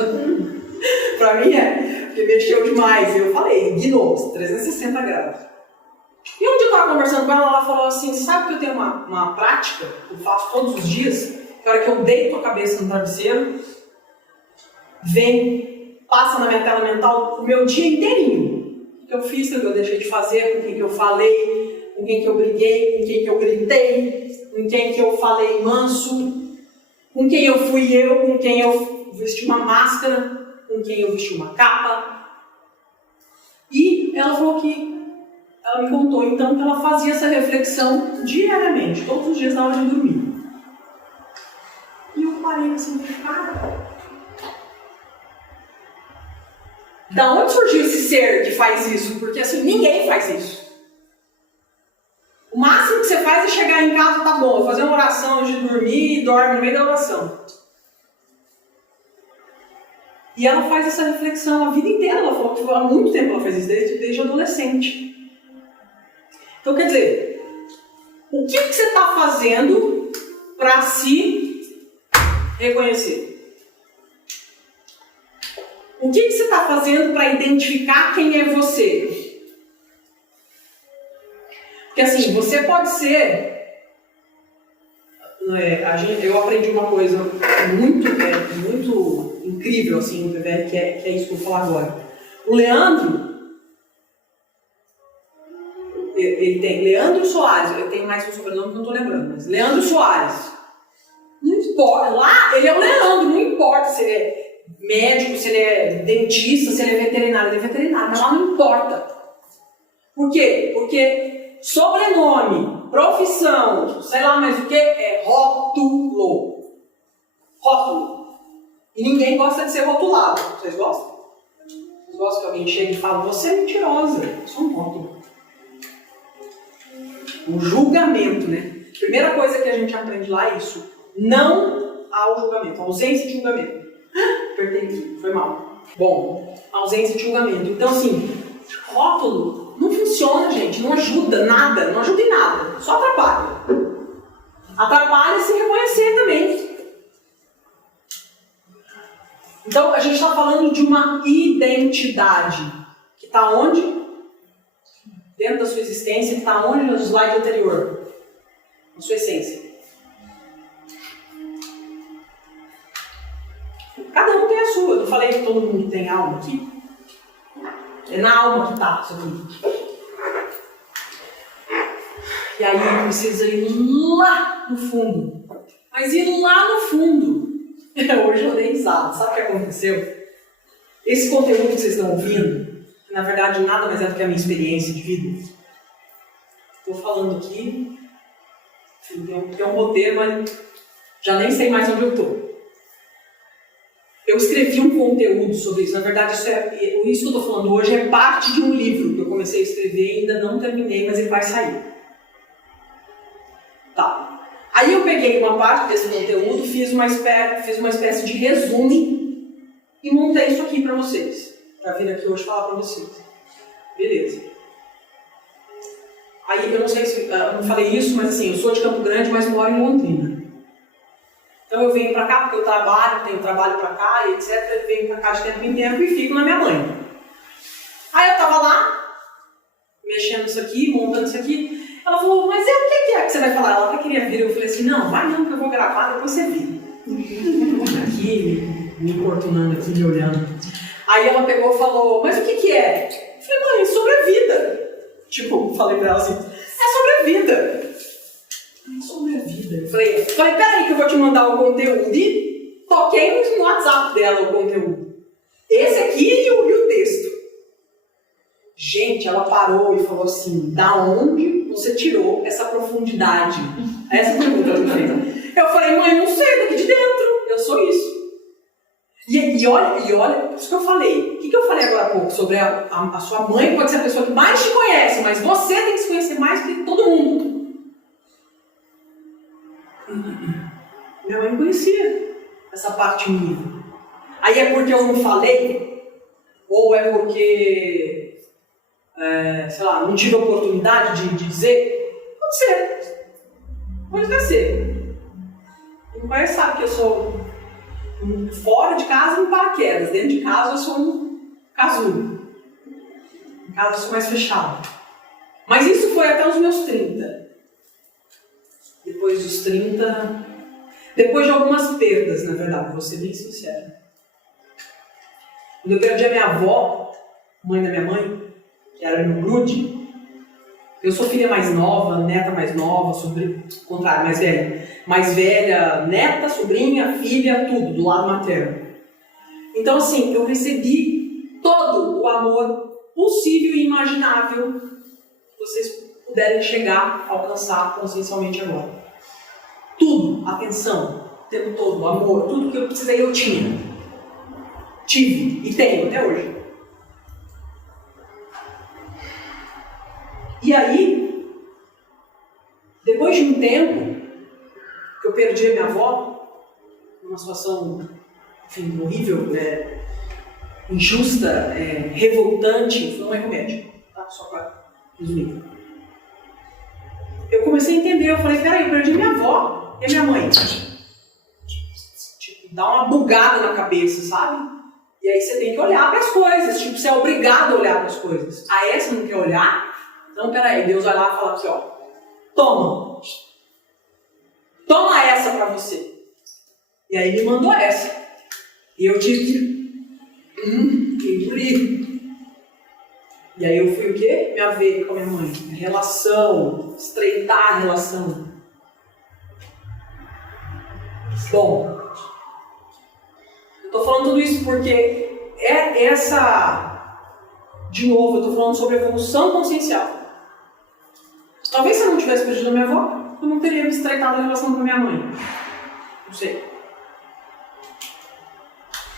Pra mim é, porque mexeu demais. Eu falei, gnose, 360 graus. E um dia eu tava conversando com ela, ela falou assim, sabe que eu tenho uma prática que eu faço todos os dias, que a hora que eu deito a cabeça no travesseiro, vem, passa na minha tela mental o meu dia inteirinho. O que eu fiz, o que eu deixei de fazer, com quem que eu falei, com quem que eu briguei, com quem que eu gritei, com quem que eu falei manso, com quem eu fui eu, com quem eu vesti uma máscara, com quem eu vesti uma capa. E ela falou que ela me contou então que ela fazia essa reflexão diariamente, todos os dias na hora de dormir. E eu parei assim, cara, da onde surgiu esse ser que faz isso? Porque assim, ninguém faz isso. O máximo que você faz é chegar em casa, tá bom, fazer uma oração antes de dormir e dorme no meio da oração. E ela faz essa reflexão a vida inteira. Ela falou que há muito tempo ela faz isso, desde adolescente. Então, quer dizer, o que você está fazendo para se reconhecer? O que você está fazendo para identificar quem é você? Porque assim, você pode ser... eu aprendi uma coisa muito incrível assim, no PVR, que é isso que eu vou falar agora. O Leandro... Ele tem Leandro Soares, eu tenho mais um sobrenome que eu não estou lembrando, mas Leandro Soares. Não importa, lá ele é o Leandro, não importa se ele é médico, se ele é dentista, se ele é veterinário, mas lá não importa. Por quê? Porque sobrenome, profissão, sei lá mais o que, é rótulo. Rótulo. E ninguém gosta de ser rotulado. Vocês gostam? Vocês gostam que alguém chegue e fale, você é mentirosa, isso é um rótulo. Um julgamento, né? Primeira coisa que a gente aprende lá é isso. Não ao julgamento, ausência de julgamento. Apertei aqui, foi mal. Bom, ausência de julgamento. Então, assim, rótulo não funciona, gente. Não ajuda nada, não ajuda em nada. Só atrapalha. Atrapalha se reconhecer também. Então, a gente está falando de uma identidade. Que está onde? Dentro da sua existência, que está onde no slide anterior? Na sua essência. Cada um tem a sua. Eu não falei que todo mundo tem alma aqui? É na alma que está isso aqui. E aí precisa ir lá no fundo. Mas ir lá no fundo. Hoje eu dei risada. Sabe o que aconteceu? Esse conteúdo que vocês estão ouvindo, que na verdade nada mais é do que a minha experiência de vida. Estou falando aqui Tem um roteiro, mas já nem sei mais onde eu estou. Eu escrevi um conteúdo sobre isso. Na verdade, isso que eu estou falando hoje é parte de um livro que eu comecei a escrever e ainda não terminei, mas ele vai sair. Tá. Aí eu peguei uma parte desse conteúdo, fiz uma espécie de resumo e montei isso aqui para vocês. Para vir aqui hoje falar para vocês. Beleza. Aí, eu não sei se eu não falei isso, mas assim, eu sou de Campo Grande, mas moro em Londrina. Então eu venho para cá porque eu tenho trabalho para cá e etc. Eu venho para cá de tempo em tempo e fico na minha mãe. Aí eu tava lá, mexendo isso aqui, montando isso aqui. Ela falou, mas o que é que você vai falar? Ela até queria vir. Eu falei assim, não, vai não, que eu vou gravar, depois você vê. Aqui, me importunando aqui, me olhando. Aí ela pegou e falou, mas o que é? Eu falei, mãe, é sobre a vida. Tipo, falei pra ela assim, é sobre a vida. Sobre a vida. Eu falei, peraí que eu vou te mandar o conteúdo. E toquei no WhatsApp dela o conteúdo. Esse aqui e o texto. Gente, ela parou e falou assim, da onde você tirou essa profundidade? Essa pergunta ela me fez. Eu falei, mãe, não sei, daqui de dentro. Eu sou isso. E olha, isso que eu falei. O que eu falei agora há pouco sobre a sua mãe pode ser a pessoa que mais te conhece, mas você tem que se conhecer mais que todo mundo. Minha mãe conhecia essa parte minha. Aí é porque eu não falei? Ou é porque, sei lá, não tive a oportunidade de dizer? Pode ser. Pode até ser. Quem conhece sabe que eu sou fora de casa um paraquedas. Dentro de casa eu sou um casulo. Em casa eu sou mais fechado. Mas isso foi até os meus 30. Depois dos 30, depois de algumas perdas, na verdade, vou ser bem sincero. Quando eu perdi a minha avó, mãe da minha mãe, que era meu grude, eu sou filha mais nova, neta mais nova, sobrinha, contrário, mais velha, neta, sobrinha, filha, tudo, do lado materno. Então assim, eu recebi todo o amor possível e imaginável que vocês puderem chegar a alcançar consciencialmente agora. Tudo, atenção, o tempo todo, o amor, tudo que eu precisei eu tinha. Tive e tenho até hoje. E aí, depois de um tempo que eu perdi a minha avó, numa situação, enfim, horrível, injusta, revoltante, foi um erro médico, tá? Só para resumir. Eu comecei a entender, eu falei, peraí, eu perdi minha avó e a minha mãe. Tipo, dá uma bugada na cabeça, sabe? E aí você tem que olhar para as coisas, tipo, você é obrigado a olhar para as coisas. Ah, você não quer olhar? Então, peraí, Deus vai lá e fala aqui, ó, toma essa para você. E aí me mandou essa. E eu tive que engolir. E aí eu fui o quê? Me haver com a minha mãe. Relação, estreitar a relação. Bom, eu tô falando tudo isso porque de novo, eu tô falando sobre evolução consciencial. Talvez se eu não tivesse perdido a minha avó, eu não teria me estreitado a relação com a minha mãe. Não sei.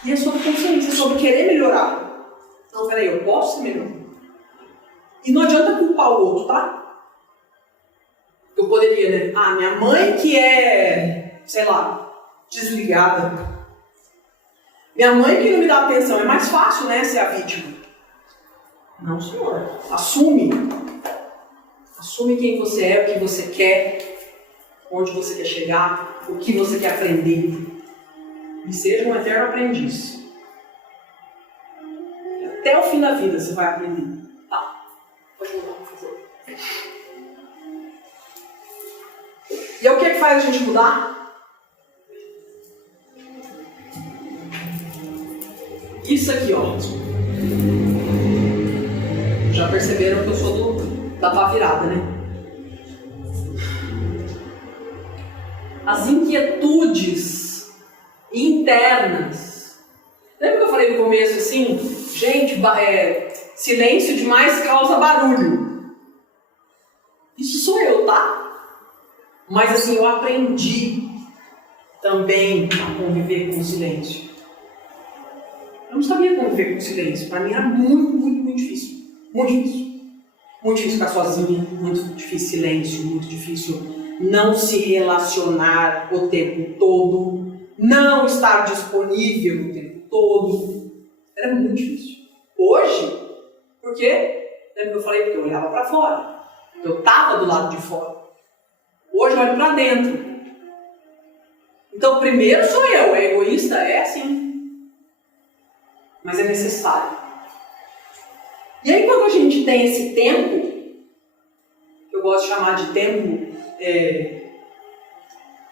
E é sobre consciência, é sobre querer melhorar. Não, peraí, eu posso ser melhor. E não adianta culpar o outro, tá? Eu poderia, né? Ah, minha mãe que é, sei lá, desligada. Minha mãe que não me dá atenção. É mais fácil, né, ser a vítima. Não, senhor. Assume. Assume quem você é, o que você quer, onde você quer chegar, o que você quer aprender. E seja um eterno aprendiz. Até o fim da vida você vai aprender. Tá? Pode mudar, por favor. E o que é que faz a gente mudar? Isso aqui, ó. Já perceberam que eu sou da pá virada, né? As inquietudes internas. Lembra que eu falei no começo assim? Gente, silêncio demais causa barulho. Isso sou eu, tá? Mas assim, eu aprendi também a conviver com o silêncio. Eu não sabia conviver com o silêncio. Para mim era muito difícil. Muito difícil. Muito difícil ficar sozinha, muito difícil silêncio, muito difícil não se relacionar o tempo todo, não estar disponível o tempo todo. Era muito difícil. Hoje, por quê? Lembra que eu falei? Porque eu olhava para fora. Eu estava do lado de fora. Hoje eu olho para dentro. Então, primeiro sou eu. É egoísta? É sim. Mas é necessário. E aí, quando a gente tem esse tempo, que eu gosto de chamar de tempo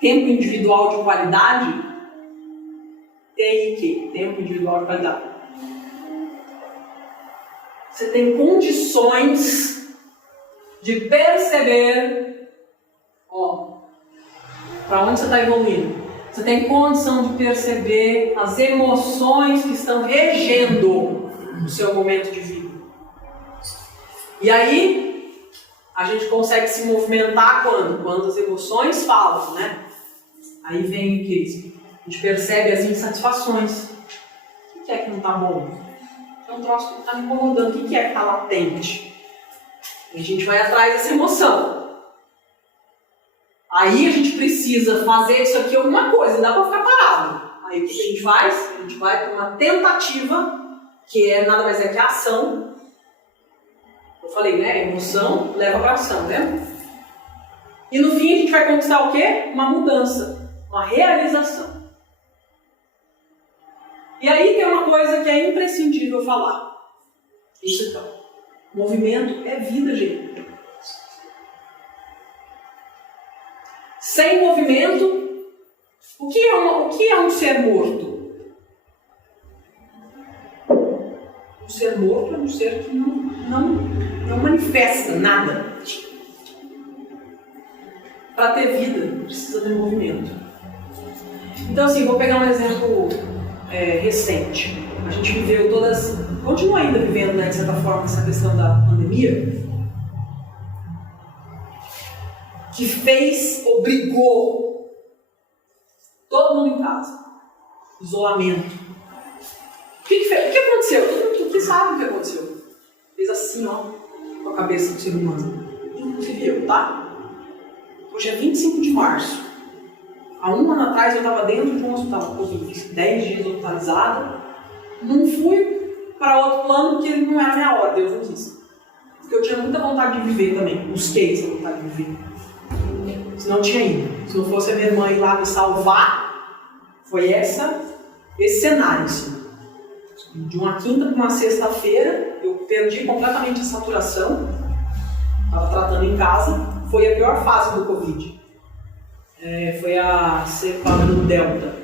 individual de qualidade, TIQ, tempo individual de qualidade. Você tem condições de perceber, para onde você está evoluindo. Você tem condição de perceber as emoções que estão regendo o seu momento de vida. E aí, a gente consegue se movimentar quando as emoções falam, né? Aí vem o que? A gente percebe as insatisfações. O que é que não está bom? É um troço que está me incomodando. O que é que está latente? E a gente vai atrás dessa emoção. Aí a gente precisa fazer isso aqui alguma coisa, não dá para ficar parado. Aí o que a gente faz? A gente vai para uma tentativa, que nada mais é que a ação. Eu falei, né? Emoção leva para ação, né? E no fim a gente vai conquistar o quê? Uma mudança, uma realização. E aí tem uma coisa que é imprescindível falar. Isso então. Movimento é vida, gente. Sem movimento, o que é um ser morto? Um ser morto é um ser que não manifesta nada. Para ter vida, precisa de movimento. Então, assim, vou pegar um exemplo recente. A gente viveu continua ainda vivendo, né, de certa forma, essa questão da pandemia, que obrigou todo mundo em casa. Isolamento. O que aconteceu? Todo mundo que sabe o que aconteceu. Fez assim, com a cabeça do ser humano. Inclusive eu, tá? Hoje é 25 de março. Há um ano atrás eu estava dentro de um hospital, Covid, 10 dias hospitalizada. Não fui para outro plano porque não era a minha hora, Deus não quis. Porque eu tinha muita vontade de viver também, busquei essa vontade de viver. Senão eu tinha ido. Se não fosse a minha irmã ir lá me salvar, foi esse cenário, assim. De uma quinta para uma sexta-feira, eu perdi completamente a saturação. Estava tratando em casa. Foi a pior fase do Covid. Foi a cepa do Delta.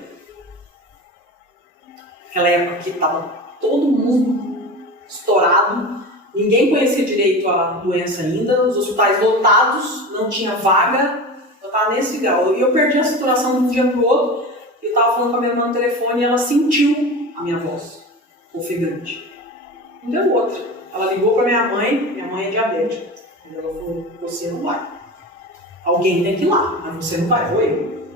Aquela época que estava todo mundo estourado. Ninguém conhecia direito a doença ainda. Os hospitais lotados, não tinha vaga. Eu estava nesse grau. E eu perdi a saturação de um dia para o outro. Eu estava falando com a minha irmã no telefone e ela sentiu a minha voz ofegante. Não deu outra. Ela ligou para minha mãe é diabética. E ela falou, você não vai. Alguém tem que ir lá, mas você não vai, vou eu.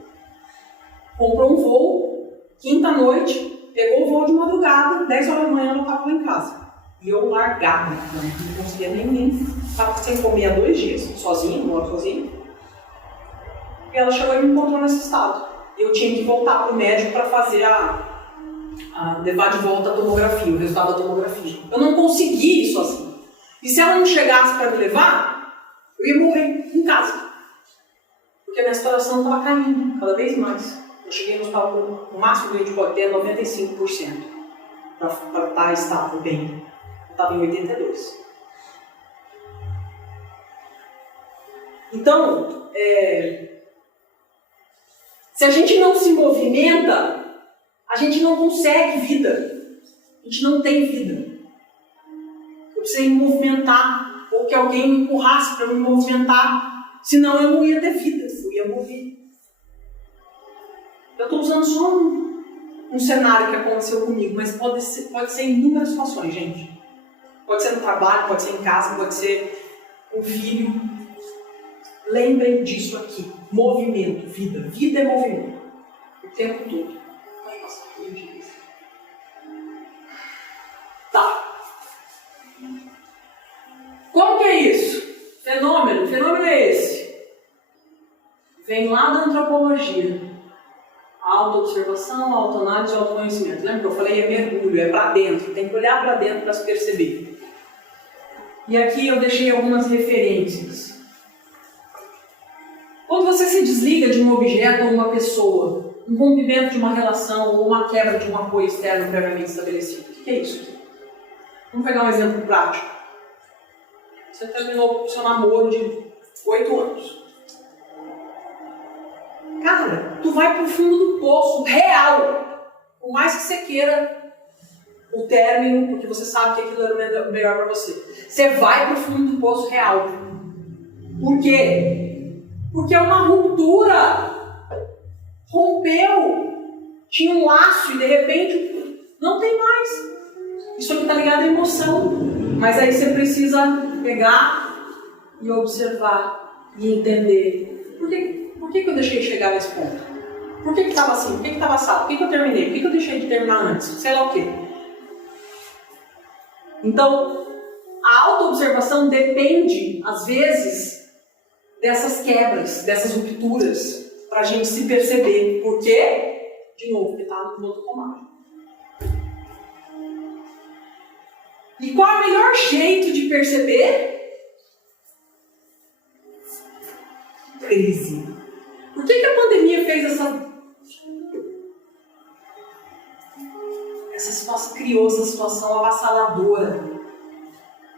Comprou um voo, quinta-noite, pegou o voo de madrugada, 10 horas da manhã ela estava lá em casa. E eu largada, não conseguia nem estava sem comer há 2 dias, sozinha, moro sozinha. E ela chegou e me encontrou nesse estado. Eu tinha que voltar para o médico para fazer levar de volta a tomografia, o resultado da tomografia. Eu não consegui ir sozinha. E se ela não chegasse para me levar, eu ia morrer em casa. Porque a minha saturação estava caindo cada vez mais. Eu cheguei no hospital com o máximo que a gente pode ter é 95%. Para estar estável bem. Eu estava em 82%. Então, se a gente não se movimenta, a gente não consegue vida. A gente não tem vida. Eu precisei me movimentar, ou que alguém me empurrasse para me movimentar, senão eu não ia ter vida, eu ia morrer. Eu estou usando só um cenário que aconteceu comigo, mas pode ser em inúmeras situações, gente. Pode ser no trabalho, pode ser em casa, pode ser com o filho. Lembrem disso aqui. Movimento, vida. Vida é movimento. O tempo todo. Tá. Como que é isso? Fenômeno. Fenômeno é esse. Vem lá da antropologia. Autoobservação, autoanálise e autoconhecimento. Lembra que eu falei? É mergulho, é para dentro. Tem que olhar para dentro para se perceber. E aqui eu deixei algumas referências. Quando você se desliga de um objeto ou uma pessoa, um rompimento de uma relação ou uma quebra de um apoio externo previamente estabelecido, o que é isso aqui? Vamos pegar um exemplo prático. Você terminou o seu namoro de 8 anos. Cara, tu vai pro fundo do poço real. Por mais que você queira o término, porque você sabe que aquilo era o melhor para você. Você vai pro fundo do poço real. Por quê? Porque é uma ruptura. Rompeu. Tinha um laço e de repente não tem mais. Isso aqui está ligado à emoção. Mas aí você precisa pegar e observar e entender. Por que eu deixei chegar nesse ponto? Por que estava assim? Por que estava assado? Por que eu terminei? Por que eu deixei de terminar antes? Sei lá o quê. Então, a autoobservação depende, às vezes, dessas quebras, dessas rupturas, para a gente se perceber. Por quê? De novo, porque está no outro comando. E qual é o melhor jeito de perceber? Crise. Por que a pandemia fez criou essa situação avassaladora?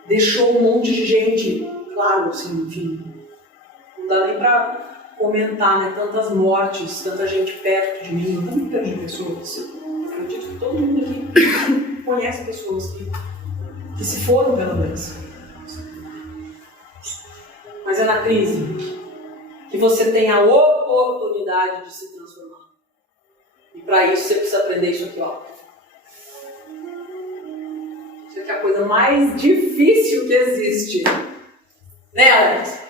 Deixou um monte de gente, claro, assim, enfim, não dá nem para comentar, né? Tantas mortes, tanta gente perto de mim, tanto perto de pessoas. Eu acredito que todo mundo aqui conhece pessoas que se foram pela doença. Mas é na crise que você tem a oportunidade de se transformar. E para isso você precisa aprender isso aqui, ó. Isso aqui é a coisa mais difícil que existe. Né, Alex?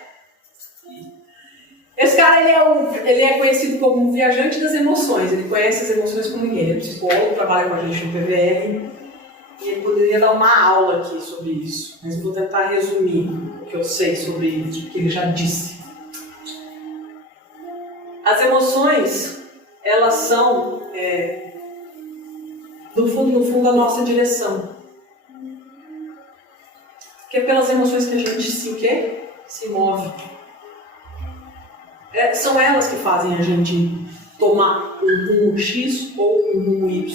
Esse cara, ele é conhecido como um viajante das emoções. Ele conhece as emoções como ninguém. Ele é psicólogo, trabalha com a gente no PVR. E ele poderia dar uma aula aqui sobre isso. Mas vou tentar resumir o que eu sei sobre isso, o que ele já disse. As emoções, elas são, no fundo, a nossa direção. Porque é pelas emoções que a gente se move. São elas que fazem a gente tomar um rumo X ou um rumo Y.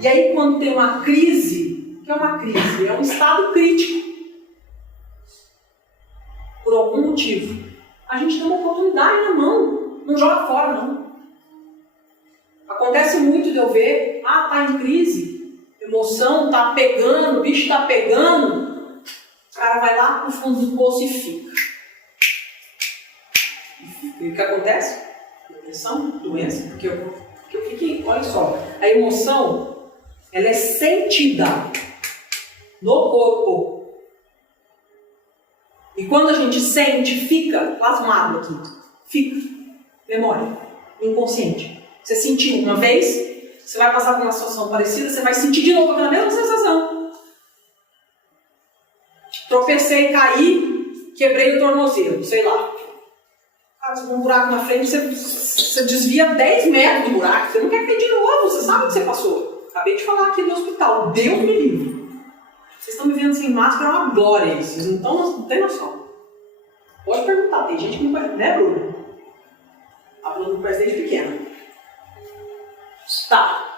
E aí, quando tem uma crise, o que é uma crise? É um estado crítico. Por algum motivo. A gente tem uma oportunidade na mão. Não joga fora, não. Acontece muito de eu ver, tá em crise, emoção tá pegando, o bicho tá pegando. O cara vai lá pro fundo do poço e fica. E o que acontece? Depressão, doença, porque eu fiquei, olha só, a emoção, ela é sentida no corpo. E quando a gente sente, fica plasmado aqui. Fica. Memória. Inconsciente. Você sentiu uma vez, você vai passar por uma situação parecida, você vai sentir de novo aquela mesma sensação. Tropecei, caí, quebrei o tornozelo, sei lá. Cara, você tem um buraco na frente, você desvia 10 metros do buraco, você não quer cair de novo, você sabe o que você passou. Acabei de falar aqui do hospital, Deus me livre. Vocês estão me vendo sem máscara, é uma glória isso. Vocês não têm noção. Pode perguntar, tem gente que não conhece, né, Bruno? A Bruna não conhece desde pequena. Tá.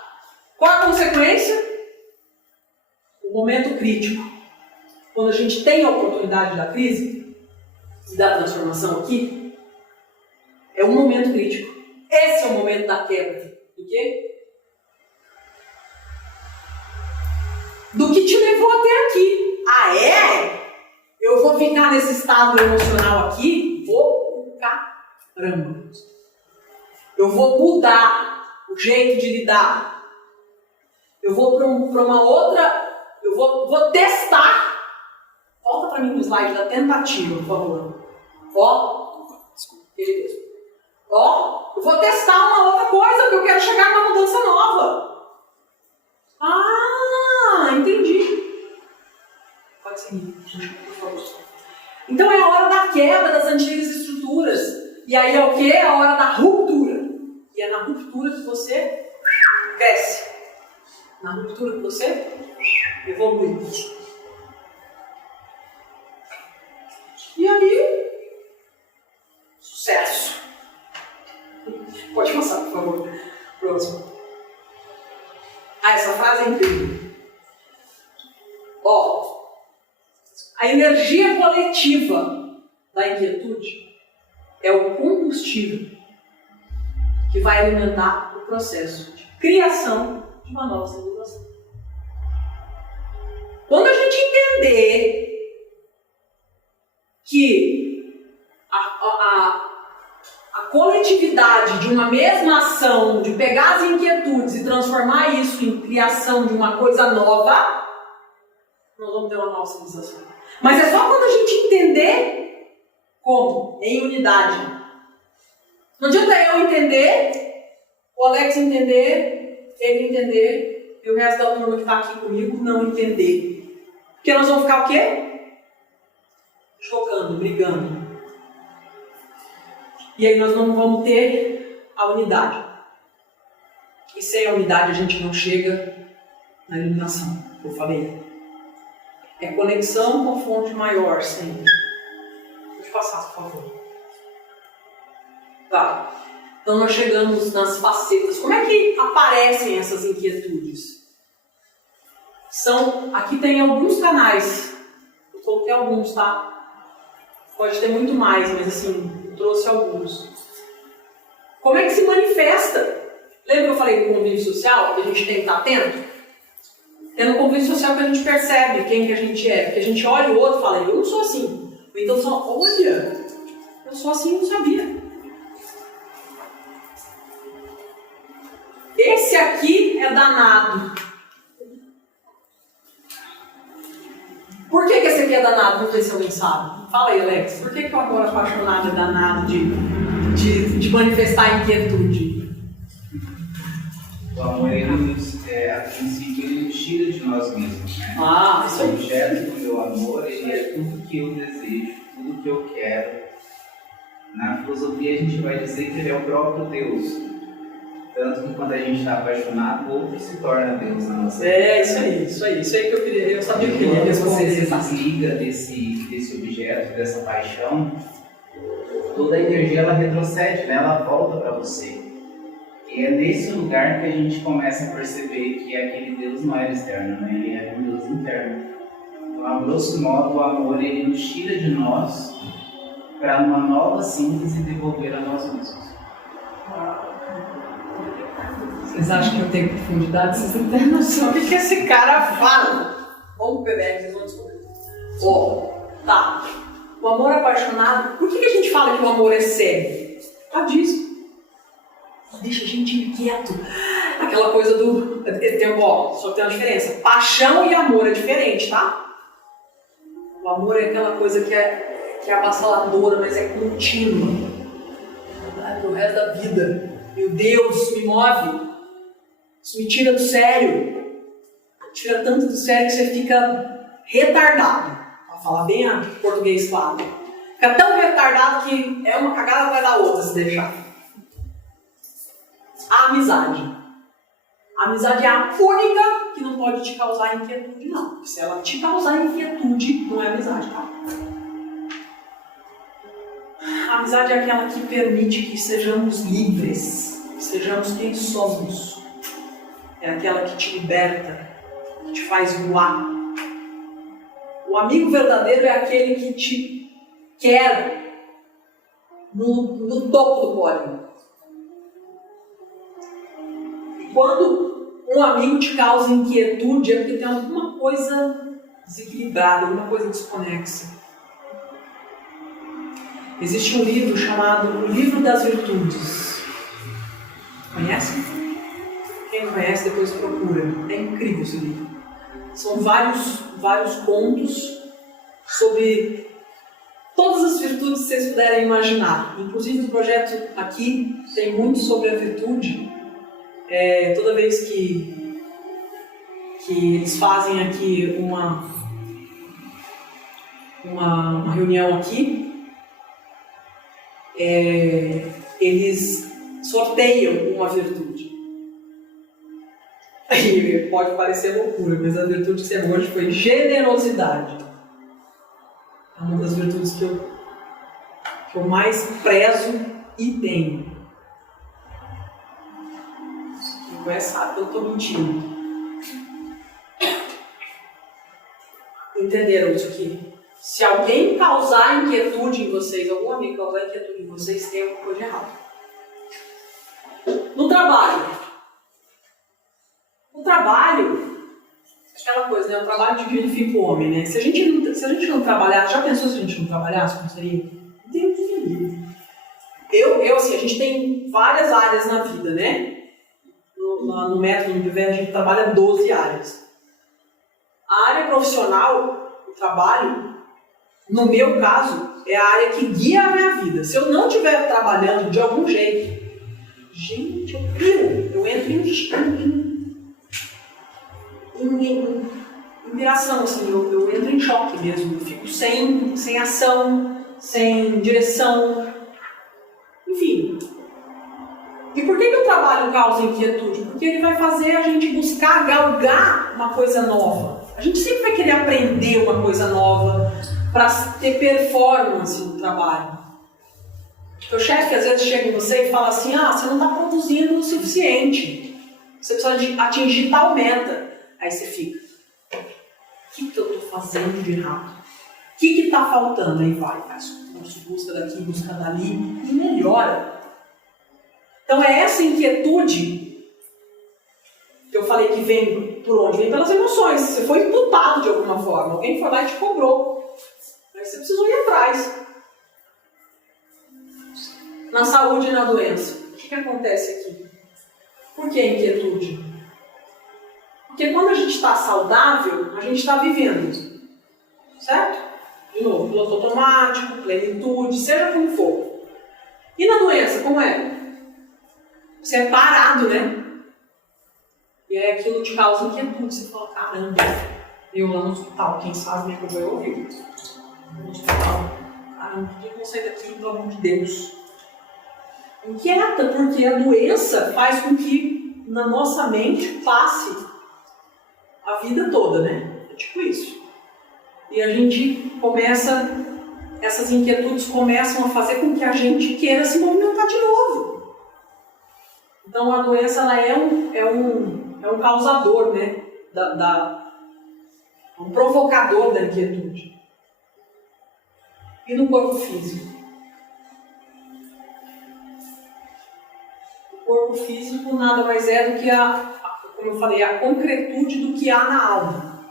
Qual a consequência? O momento crítico. Quando a gente tem a oportunidade da crise e da transformação aqui, é um momento crítico. Esse é o momento da quebra. Do quê? Do que te levou até aqui. Ah, é? Eu vou ficar nesse estado emocional aqui? Vou caramba. Eu vou mudar o jeito de lidar. Eu vou para uma outra... Eu vou testar. Volta para mim no slide da tentativa, por favor. Ó, desculpa, ele mesmo. Ó, eu vou testar uma outra coisa, porque eu quero chegar numa mudança nova. Ah, entendi. Pode seguir, por favor. Então é a hora da quebra das antigas estruturas. E aí é o quê? É a hora da ruptura. E é na ruptura que você cresce. Na ruptura que você evolui. E aí, sucesso. Pode passar, por favor. Próximo. Essa frase é incrível. Ó, a energia coletiva da inquietude é o combustível que vai alimentar o processo de criação de uma nova civilização. Quando a gente entender que a coletividade de uma mesma ação, de pegar as inquietudes e transformar isso em criação de uma coisa nova, nós vamos ter uma nova civilização. Mas é só quando a gente entender como? Em unidade. Não adianta eu entender, o Alex entender, ele entender, e o resto da turma que está aqui comigo não entender. Porque nós vamos ficar o quê? Chocando, brigando. E aí nós não vamos ter a unidade. E sem a unidade a gente não chega na iluminação, que eu falei. É conexão com a fonte maior, sempre. Pode passar, por favor. Tá. Então nós chegamos nas facetas. Como é que aparecem essas inquietudes? Aqui tem alguns canais. Eu coloquei alguns, tá? Pode ter muito mais, mas assim, eu trouxe alguns. Como é que se manifesta? Lembra que eu falei do convívio social, que a gente tem que estar atento? É no convívio social que a gente percebe quem que a gente é. Porque a gente olha o outro e fala, eu não sou assim. Ou então só, olha, eu sou assim e não sabia. Esse aqui é danado. Por que esse aqui é danado? Não sei se alguém sabe. Fala aí, Alex. Por que o amor apaixonado é danado de manifestar inquietude? O amor, a princípio, ele nos tira de nós mesmos. Né? Ah, isso aí. O objeto do meu amor, ele é tudo que eu desejo, tudo que eu quero. Na filosofia, a gente vai dizer que ele é o próprio Deus. Tanto que quando a gente está apaixonado, o outro se torna Deus na nossa vida. Isso aí que eu queria. Eu sabia que queria Quando responder. você se desliga desse objeto, dessa paixão, toda a energia ela retrocede, né? Ela volta para você. E é nesse lugar que a gente começa a perceber que aquele Deus não era externo, né? Ele era um Deus interno. Então, a grosso modo, o amor ele nos tira de nós para uma nova síntese devolver a nós mesmos. Vocês acham que eu tenho profundidade? Vocês não têm noção do que esse cara fala. Vamos beber, vocês vão descobrir. Tá. O amor apaixonado. Por que a gente fala que o amor é cego? Por disso. Deixa a gente inquieto. Aquela coisa do... só tem uma diferença. Paixão e amor é diferente, tá? O amor é aquela coisa que é avassaladora, mas é contínua. Pro resto da vida. Meu Deus, isso me move. Isso me tira do sério. Tira tanto do sério que você fica retardado. Pra falar bem a português claro. Fica tão retardado que é uma cagada atrás da outra se deixar. A amizade. A amizade é a única que não pode te causar inquietude, não. Se ela te causar inquietude, não é amizade, tá? A amizade é aquela que permite que sejamos livres, que sejamos quem somos. É aquela que te liberta, que te faz voar. O amigo verdadeiro é aquele que te quer no topo do pódio. E quando um amigo te causa inquietude, é porque tem alguma coisa desequilibrada, alguma coisa desconexa. Existe um livro chamado O Livro das Virtudes. Conhece? Quem não conhece, depois procura. É incrível esse livro. São vários contos sobre todas as virtudes virtudes vocês puderem imaginar. Inclusive o projeto aqui tem muito sobre a virtude. Toda vez que eles fazem aqui uma reunião aqui, eles sorteiam uma virtude. Aí pode parecer loucura, mas a virtude que você hoje foi generosidade. É uma das virtudes que eu mais prezo e tenho. Quem conhece sabe que eu estou mentindo. Entenderam isso aqui? Se alguém causar inquietude em vocês, algum amigo causar inquietude em vocês, tem alguma coisa errada. No trabalho. O trabalho, aquela coisa, né? O trabalho dignifica o homem, né? Se a gente não trabalhar, já pensou se a gente não trabalhasse, como seria? Não tem o que fazer. Assim, a gente tem várias áreas na vida, né? No método Univer, a gente trabalha 12 áreas. A área profissional, o trabalho, no meu caso, é a área que guia a minha vida. Se eu não estiver trabalhando de algum jeito, gente, eu piro, eu entro em miração, assim, eu entro em choque mesmo, eu fico sem ação, sem direção, enfim. E por que o trabalho causa inquietude? Porque ele vai fazer a gente buscar galgar uma coisa nova. A gente sempre vai querer aprender uma coisa nova para ter performance no trabalho. O chefe às vezes chega em você e fala assim, você não está produzindo o suficiente, você precisa atingir tal meta. Aí você fica, o que eu estou fazendo de errado? O que está faltando? Aí faz busca daqui, busca dali e melhora. Então é essa inquietude que eu falei que vem por onde? Vem pelas emoções. Você foi imputado de alguma forma, alguém foi lá e te cobrou. Aí você precisou ir atrás. Na saúde e na doença, o que acontece aqui? Por que a inquietude? Porque quando a gente está saudável, a gente está vivendo, certo? De novo, piloto automático, plenitude, seja como for. E na doença, como é? Você é parado, né? E aí aquilo te causa inquietude. Você fala, caramba, eu lá no hospital, quem sabe me acompanhou ouviu. No hospital, caramba, por que eu não sair daqui, pelo amor de Deus? Inquieta, porque a doença faz com que na nossa mente passe a vida toda, né? É tipo isso. E a gente começa, essas inquietudes começam a fazer com que a gente queira se movimentar de novo. Então a doença ela é um causador, né? Um provocador da inquietude. E no corpo físico? O corpo físico nada mais é do que como eu falei, a concretude do que há na alma.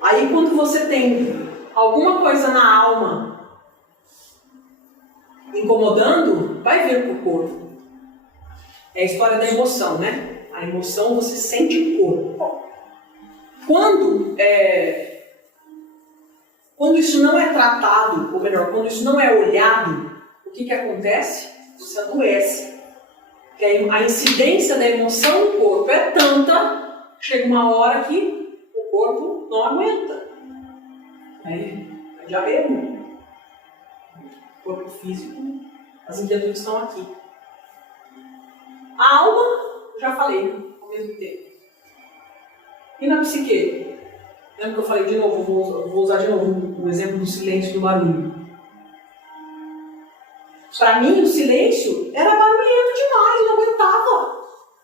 Aí quando você tem alguma coisa na alma incomodando, vai vir para o corpo. É a história da emoção, né? A emoção você sente o corpo. Quando isso não é tratado, ou melhor, quando isso não é olhado, o que acontece? Você adoece. Porque a incidência da emoção no corpo é tanta, chega uma hora que o corpo não aguenta. Aí já veio. O corpo físico, as inquietudes estão aqui. A alma, já falei, ao mesmo tempo. E na psique? Lembra que eu falei de novo, vou usar de novo o exemplo do silêncio e do barulho. Para mim, o silêncio era barulhento demais, eu não aguentava.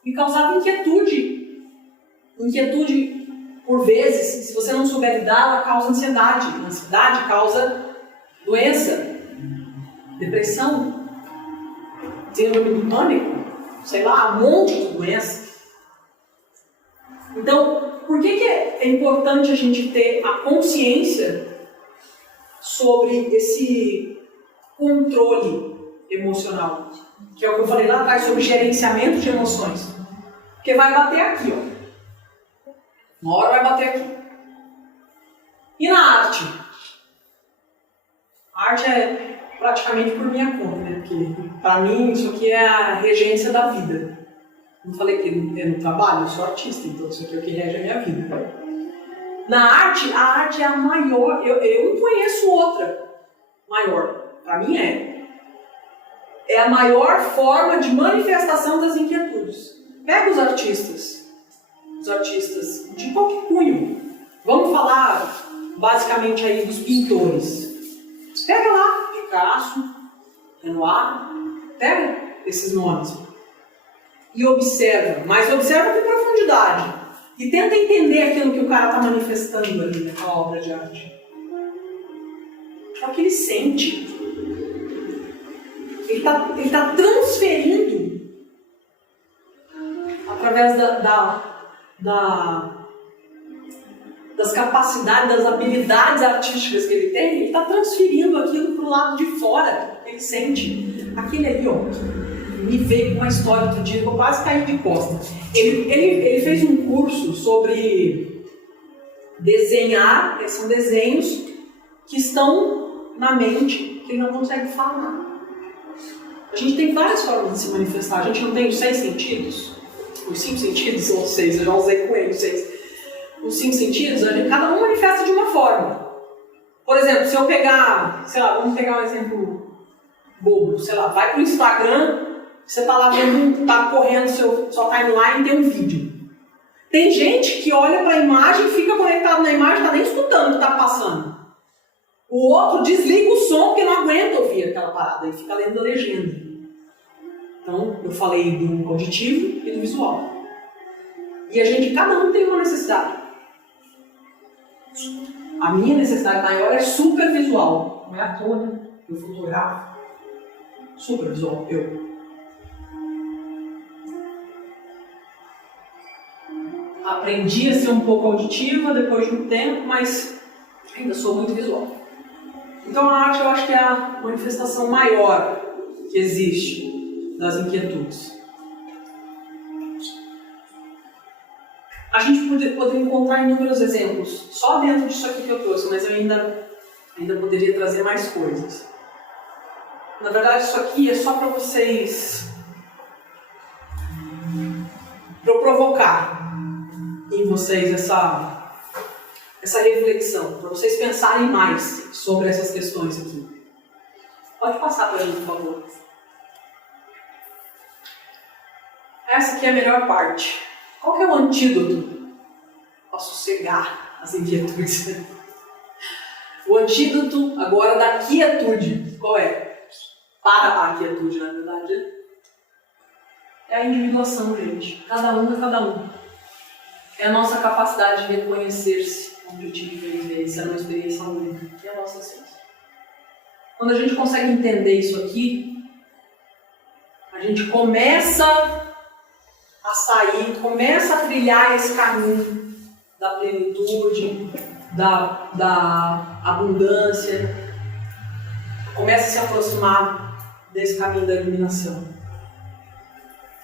Me causava inquietude. Inquietude, por vezes, se você não souber lidar, ela causa ansiedade. A ansiedade causa doença, depressão, síndrome do pânico, sei lá, um monte de doenças. Então, por que é importante a gente ter a consciência sobre esse controle emocional, que é o que eu falei lá atrás sobre gerenciamento de emoções, porque vai bater aqui, ó. Uma hora vai bater aqui. E na arte? arte é praticamente por minha conta, né? Porque para mim isso aqui é a regência da vida. Não falei que eu não trabalho, eu sou artista, então isso aqui é o que rege a minha vida. Na arte, a arte é a maior, eu não conheço outra maior. Para mim é a maior forma de manifestação das inquietudes. Pega os artistas de qualquer cunho. Vamos falar basicamente aí dos pintores. Pega lá Picasso, Renoir, pega esses nomes e observa, mas observa com profundidade e tenta entender aquilo que o cara está manifestando ali naquela obra de arte. É o que ele sente. Ele tá transferindo através das capacidades, das habilidades artísticas que ele tem, ele está transferindo aquilo para o lado de fora, ele sente. Aquele ali, ó, me veio com uma história outro dia que eu quase caí de costas. Ele fez um curso sobre desenhar, são desenhos que estão na mente, que ele não consegue falar. A gente tem várias formas de se manifestar, a gente não tem os 6 sentidos, os 5 sentidos, ou 6, eu já usei com ele, 6. Os 5 sentidos, cada um manifesta de uma forma. Por exemplo, se eu pegar, sei lá, vamos pegar um exemplo bobo, sei lá, vai pro Instagram, você tá lá vendo, tá correndo sua timeline e tem um vídeo. Tem gente que olha para a imagem, fica conectado na imagem, tá nem escutando o que tá passando. O outro desliga o som porque não aguenta ouvir aquela parada e fica lendo a legenda. Então, eu falei do auditivo e do visual. E cada um tem uma necessidade. A minha necessidade maior é super visual. Não é à toa, né? Eu fotografo. Super visual, eu. Aprendi a ser um pouco auditiva depois de um tempo, mas ainda sou muito visual. Então a arte eu acho que é a manifestação maior que existe das inquietudes. A gente poderia encontrar inúmeros exemplos, só dentro disso aqui que eu trouxe, mas eu ainda poderia trazer mais coisas. Na verdade, isso aqui é só para vocês, para eu provocar em vocês essa reflexão, para vocês pensarem mais sobre essas questões aqui. Pode passar para mim, por favor. Essa aqui é a melhor parte. Qual que é o antídoto para sossegar as inquietudes? O antídoto agora da quietude, qual é? Para a quietude, na verdade, é a individuação, gente. Cada um é cada um. É a nossa capacidade de reconhecer-se, como eu tive que ver, isso é uma experiência única, que é a nossa essência. Quando a gente consegue entender isso aqui, a gente começa a sair, começa a trilhar esse caminho da plenitude, da abundância, começa a se aproximar desse caminho da iluminação.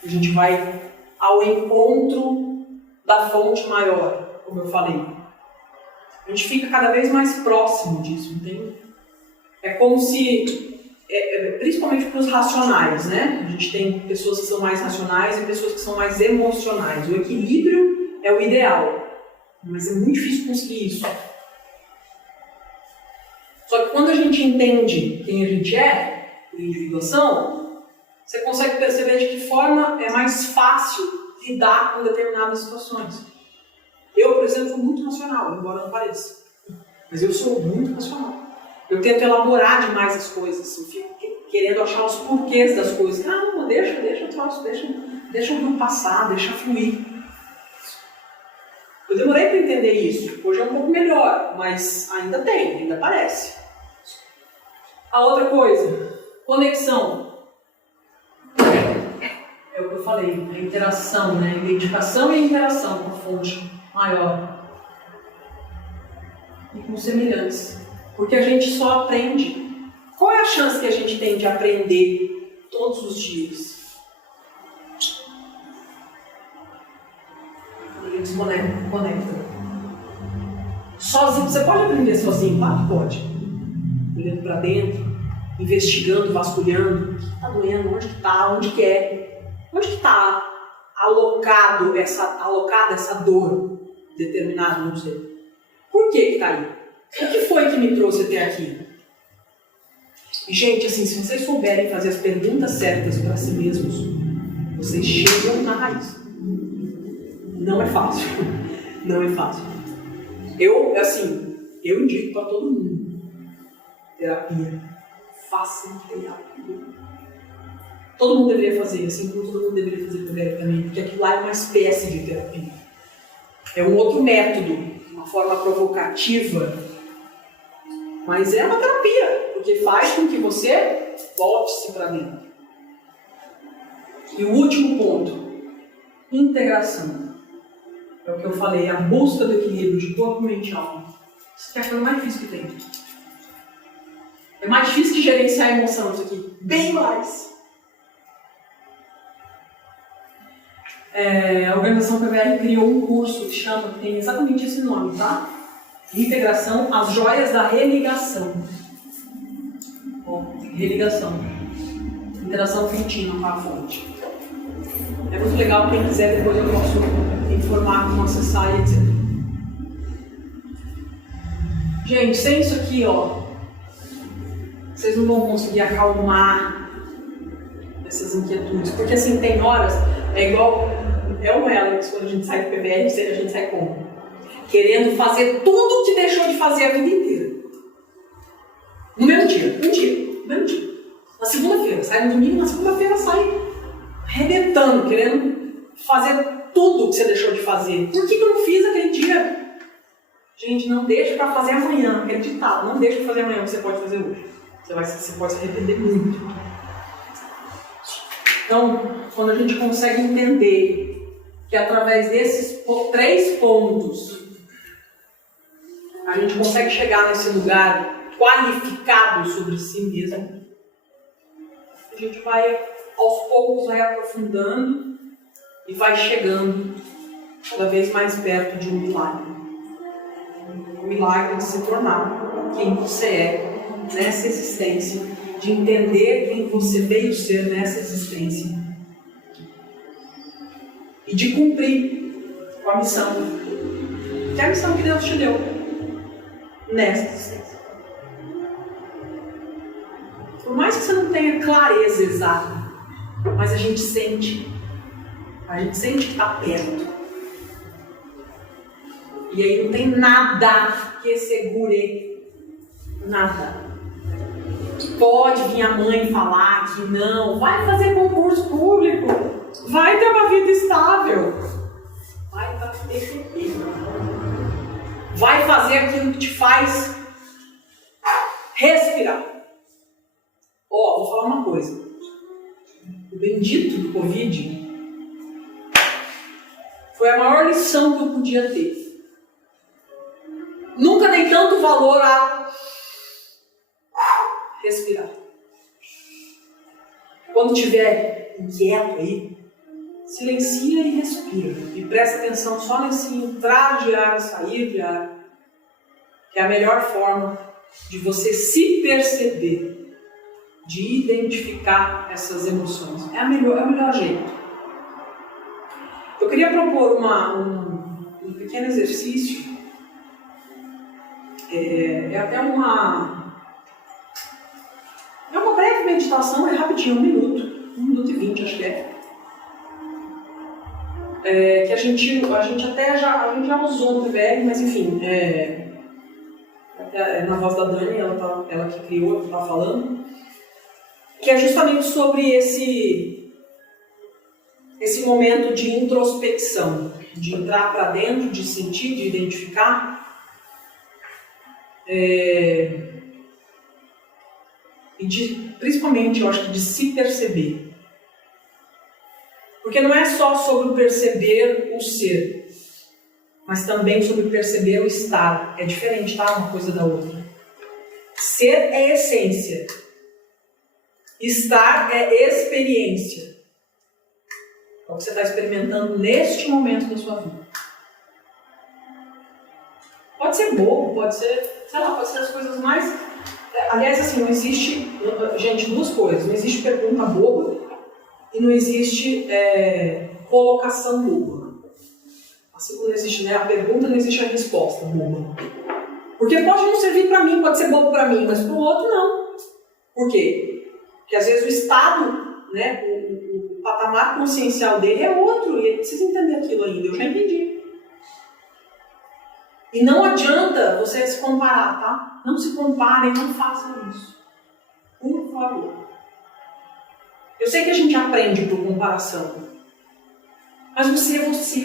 A gente vai ao encontro da fonte maior, como eu falei. A gente fica cada vez mais próximo disso, entende? É como se, principalmente para os racionais, né? A gente tem pessoas que são mais racionais e pessoas que são mais emocionais. O equilíbrio é o ideal, mas é muito difícil conseguir isso. Só que quando a gente entende quem a gente é, por individuação, você consegue perceber de que forma é mais fácil lidar com determinadas situações. Eu, por exemplo, sou muito racional, embora não pareça. Mas eu sou muito racional. Eu tento elaborar demais as coisas. Eu fico querendo achar os porquês das coisas. Ah, não, deixa o troço, deixa o rio passar, deixa fluir. Eu demorei para entender isso. Hoje é um pouco melhor, mas ainda aparece. A outra coisa, conexão. É o que eu falei, a interação, né? A identificação e a interação com a fonte maior. E com semelhantes. Porque a gente só aprende. Qual é a chance que a gente tem de aprender todos os dias? Quando a gente se conecta. Sozinho, você pode aprender sozinho? Claro que pode. olhando para dentro, investigando, vasculhando, o que está doendo, onde que está, onde que é, onde que está alocada essa dor determinada, não sei. Por que está aí? O que foi que me trouxe até aqui? E, gente, assim, se vocês souberem fazer as perguntas certas para si mesmos, vocês chegam na raiz. Não é fácil. Não é fácil. Eu indico para todo mundo. Terapia. Façam terapia. Todo mundo deveria fazer, assim como todo mundo deveria fazer terapia também, porque aquilo lá é uma espécie de terapia. É um outro método, uma forma provocativa, mas é uma terapia, porque faz com que você volte-se para dentro. E o último ponto, integração. É o que eu falei, a busca do equilíbrio de corpo, mente e alma. Isso é a coisa mais difícil que tem. É mais difícil que gerenciar a emoção isso aqui. Bem mais. A organização PBR criou um curso que tem exatamente esse nome, tá? Integração, as joias da religação. Religação. Interação contínua com a fonte. É muito legal, quem quiser depois eu posso informar como acessar e etc. Gente, sem isso aqui, vocês não vão conseguir acalmar essas inquietudes. Porque assim, tem horas, é o Alex, quando a gente sai do PBR, a gente sai como? Querendo fazer tudo que deixou de fazer a vida inteira. No mesmo dia, no mesmo dia. Na segunda-feira, sai no domingo, na segunda-feira sai arrebentando, querendo fazer tudo que você deixou de fazer. Por que eu não fiz aquele dia? Gente, não deixe para fazer amanhã, aquele ditado, não deixe para fazer amanhã o que você pode fazer hoje. Você pode se arrepender muito. Então, quando a gente consegue entender que através desses 3 pontos a gente consegue chegar nesse lugar qualificado sobre si mesmo, a gente vai aos poucos vai aprofundando e vai chegando cada vez mais perto de um milagre. O milagre de se tornar quem você é nessa existência, de entender quem você veio ser nessa existência e de cumprir com a missão, que é a missão que Deus te deu nessa existência. Por mais que você não tenha clareza exata, mas a gente sente que está perto. E aí não tem nada que segure, nada. Pode vir a mãe falar que não, vai fazer concurso público, vai ter uma vida estável, vai estar perfeito, vai fazer aquilo que te faz respirar. Vou falar uma coisa, o bendito do Covid foi a maior lição que eu podia ter. Nunca dei tanto valor a respirar. Quando estiver inquieto aí, silencia e respira. E presta atenção só nesse entrar de ar e sair de ar, que é a melhor forma de você se perceber, de identificar essas emoções. É o melhor jeito. Eu queria propor um pequeno exercício. É até uma breve meditação, é rapidinho, 1 minuto e 20, acho que é. Que a gente já usou no PBR, mas enfim, na voz da Dani, ela que criou, que está falando, que é justamente sobre esse momento de introspecção, de entrar para dentro, de sentir, de identificar. E principalmente, eu acho que de se perceber. Porque não é só sobre perceber o ser, mas também sobre perceber o estar. É diferente, tá? Uma coisa da outra. Ser é essência. Estar é experiência. É o que você está experimentando neste momento da sua vida. Pode ser bobo, pode ser, sei lá, pode ser as coisas mais... Aliás, assim, não existe, gente, duas coisas. Não existe pergunta boba e não existe colocação boba. Assim como não existe, né, a pergunta, não existe a resposta boba. Porque pode não servir para mim, pode ser bobo para mim, mas para o outro não. Por quê? Porque às vezes o estado, né, o patamar consciencial dele é outro e ele precisa entender aquilo ainda. Eu já entendi. E não adianta você se comparar, tá? Não se comparem, não façam isso. Por favor. Eu sei que a gente aprende por comparação. Mas você é você.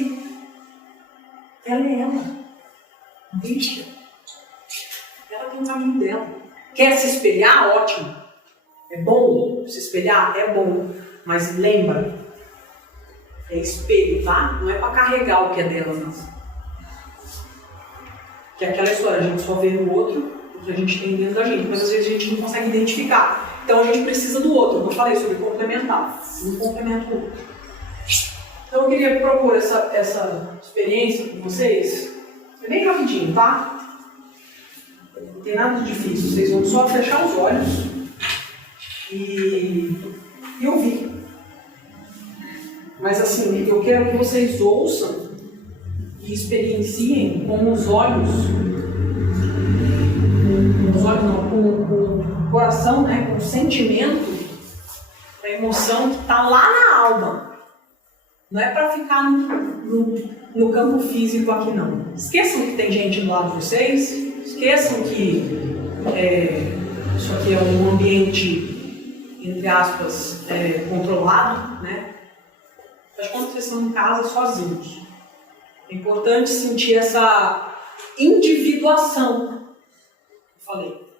Ela é ela. Deixa. Ela tem o caminho dela. Quer se espelhar? Ótimo. É bom se espelhar? É bom. Mas lembra, é espelho, tá? Não é para carregar o que é dela, não. Que é aquela história, a gente só vê no outro o que a gente tem dentro da gente, mas às vezes a gente não consegue identificar. Então a gente precisa do outro. Eu falei sobre complementar. Um complementa o outro. Então eu queria propor essa experiência com vocês. É bem rapidinho, tá? Não tem nada de difícil. Vocês vão só fechar os olhos e ouvir. Mas assim, eu quero que vocês ouçam e experienciem com os olhos, com o coração, né, com o sentimento, a emoção que está lá na alma. Não é para ficar no campo físico aqui, não. Esqueçam que tem gente do lado de vocês, esqueçam que isso aqui é um ambiente, entre aspas, controlado, né? Mas quando vocês estão em casa sozinhos, é importante sentir essa individuação. Eu falei.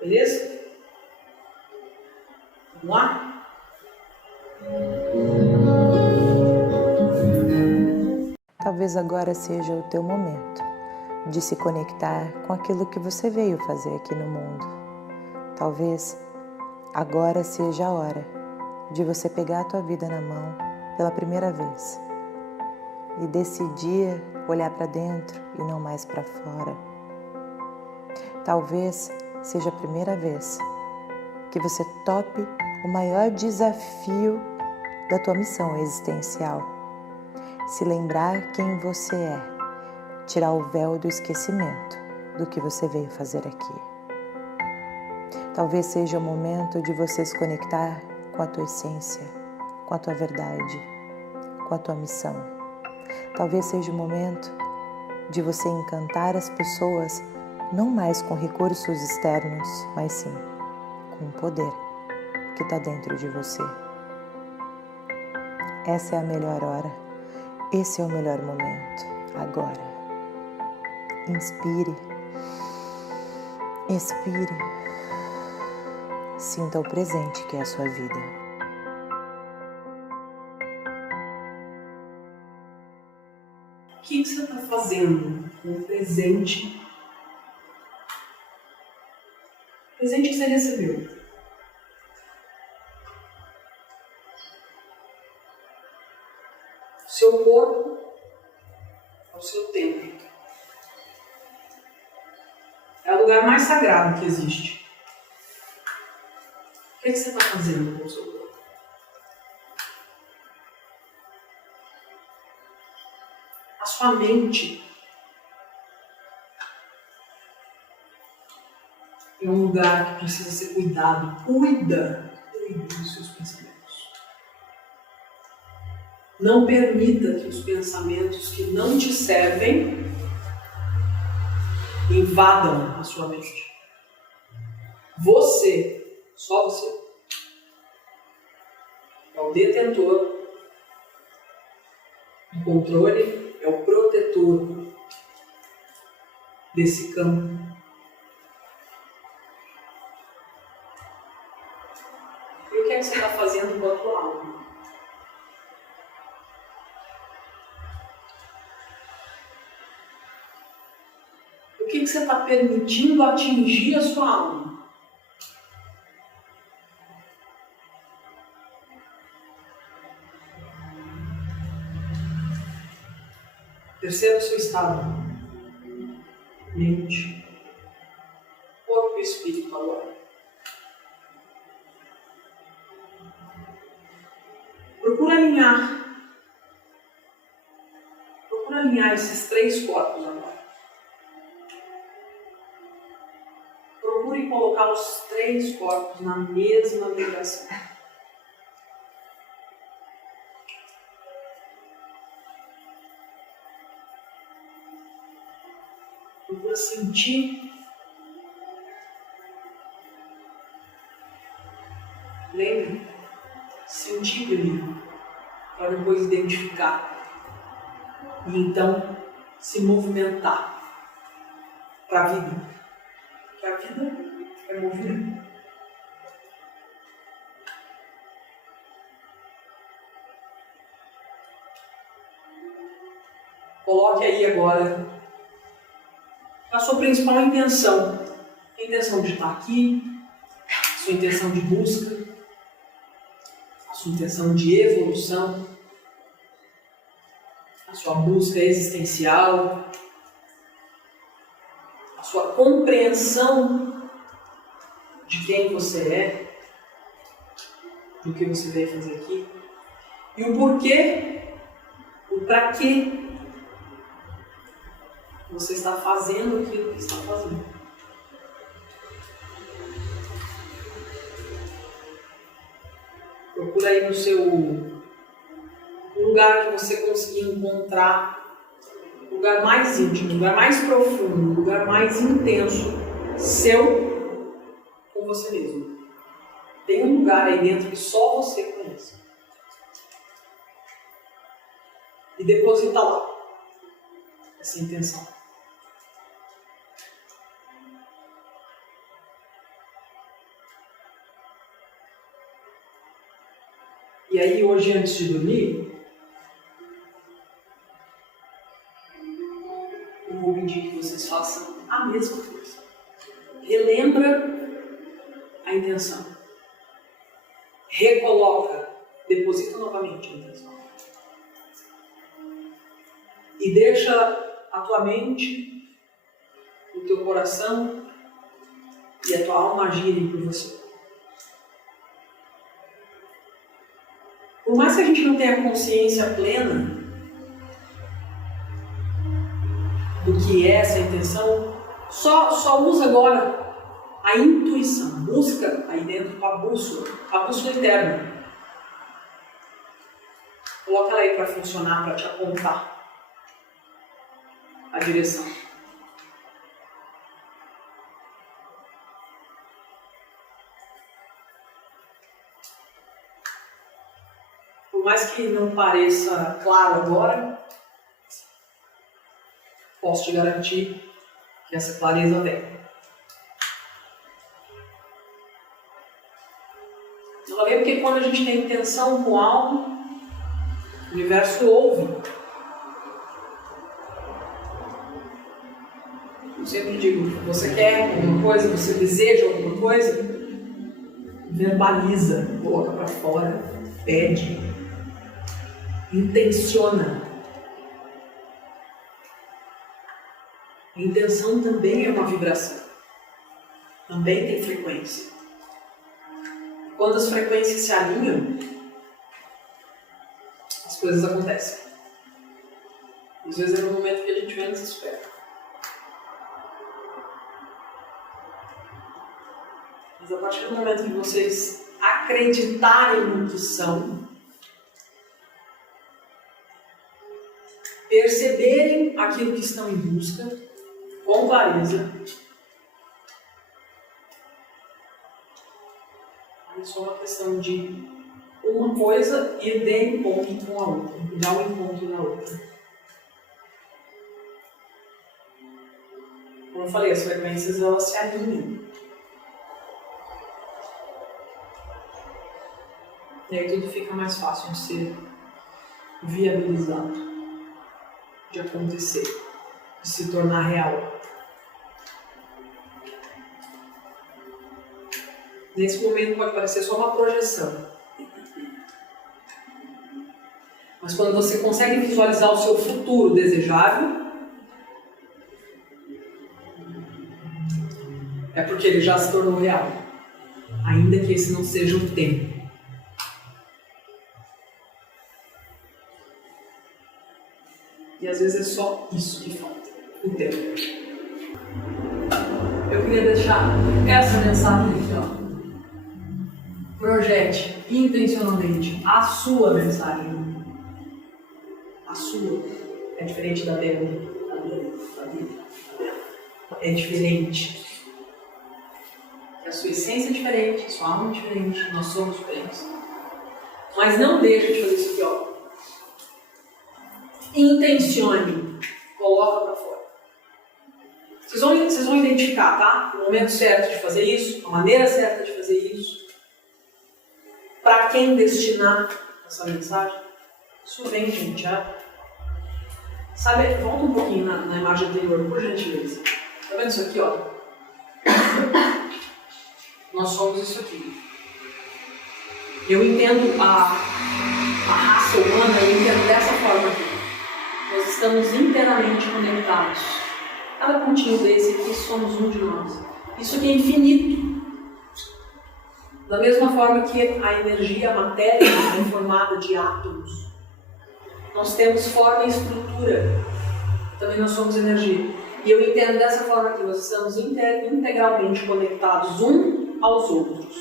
Beleza? Vamos lá? Talvez agora seja o teu momento de se conectar com aquilo que você veio fazer aqui no mundo. Talvez agora seja a hora de você pegar a tua vida na mão pela primeira vez e decidir olhar para dentro e não mais para fora. Talvez seja a primeira vez que você tope o maior desafio da tua missão existencial. Se lembrar quem você é, tirar o véu do esquecimento do que você veio fazer aqui. Talvez seja o momento de você se conectar com a tua essência, com a tua verdade, com a tua missão. Talvez seja o momento de você encantar as pessoas não mais com recursos externos, mas sim com o poder que está dentro de você. Essa é a melhor hora, esse é o melhor momento, agora. Inspire, expire, sinta o presente que é a sua vida. O que você está fazendo com o presente? O presente que você recebeu. O seu corpo é o seu templo. É o lugar mais sagrado que existe. O que você está fazendo com o seu corpo? A sua mente é um lugar que precisa ser cuidado. Cuida dos seus pensamentos. Não permita que os pensamentos que não te servem invadam a sua mente. Você, só você, é o detentor do controle, é o protetor desse campo. E o que é que você está fazendo com a tua alma? O que você está permitindo atingir a sua alma? Perceba o seu estado. Mente. Corpo. e espírito agora. Procura alinhar esses 3 corpos agora. Procure colocar os 3 corpos na mesma vibração. Procura sentir. Lembre, sentir primeiro, para depois identificar. E então se movimentar para a vida. Porque a vida é movimento. Coloque aí agora a sua principal intenção. A intenção de estar aqui, a sua intenção de busca, a sua intenção de evolução, a sua busca existencial, a sua compreensão de quem você é, do que você veio fazer aqui, e o porquê, o para quê você está fazendo aquilo que está fazendo. Procura aí no seu lugar que você conseguir encontrar, lugar mais íntimo, lugar mais profundo, lugar mais intenso, seu com você mesmo. Tem um lugar aí dentro que só você conhece. E deposita lá essa intenção. E aí hoje, antes de dormir, eu vou pedir que vocês façam a mesma coisa. Relembra a intenção. Recoloca, deposita novamente a intenção. E deixa a tua mente, o teu coração e a tua alma agirem por você. Por mais que a gente não tenha consciência plena do que é essa intenção, só usa agora a intuição. Busca aí dentro a bússola interna. Coloca ela aí para funcionar, para te apontar a direção. Por mais que não pareça claro agora, posso te garantir que essa clareza vem. Ela vem porque quando a gente tem intenção com algo, o universo ouve. Eu sempre digo, você quer alguma coisa, você deseja alguma coisa, verbaliza, coloca para fora, pede, intenciona. A intenção também é uma vibração, também tem frequência. Quando as frequências se alinham, as coisas acontecem. Às vezes é no momento que a gente menos espera. Mas a partir do momento que vocês acreditarem no que são, perceberem aquilo que estão em busca, com clareza, é só uma questão de uma coisa e de encontro com a outra, dar o encontro na outra. Como eu falei, as frequências elas se alinham. E aí tudo fica mais fácil de ser viabilizado, de acontecer, de se tornar real. Nesse momento pode parecer só uma projeção. Mas quando você consegue visualizar o seu futuro desejável, é porque ele já se tornou real. Ainda que esse não seja o tempo. E às vezes é só isso que falta, o tempo. Eu queria deixar essa mensagem aqui, ó. Projete intencionalmente a sua mensagem. A sua. É diferente da dele. É diferente. A sua essência é diferente, a sua alma é diferente, nós somos diferentes. Mas não deixe de fazer isso aqui, ó. Intencione. Coloca pra fora. Vocês vão identificar, tá? O momento certo de fazer isso, a maneira certa de fazer isso. Para quem destinar essa mensagem? Isso vem, gente, já. Sabe, volta um pouquinho na imagem anterior, por gentileza. Tá vendo isso aqui, ó? Nós somos isso aqui. Eu entendo a raça humana, eu entendo dessa forma aqui. Nós estamos inteiramente conectados. Cada pontinho desse aqui somos um de nós. Isso aqui é infinito. Da mesma forma que a energia, a matéria é formada de átomos. Nós temos forma e estrutura. Também nós somos energia. E eu entendo dessa forma que nós estamos integralmente conectados uns aos outros.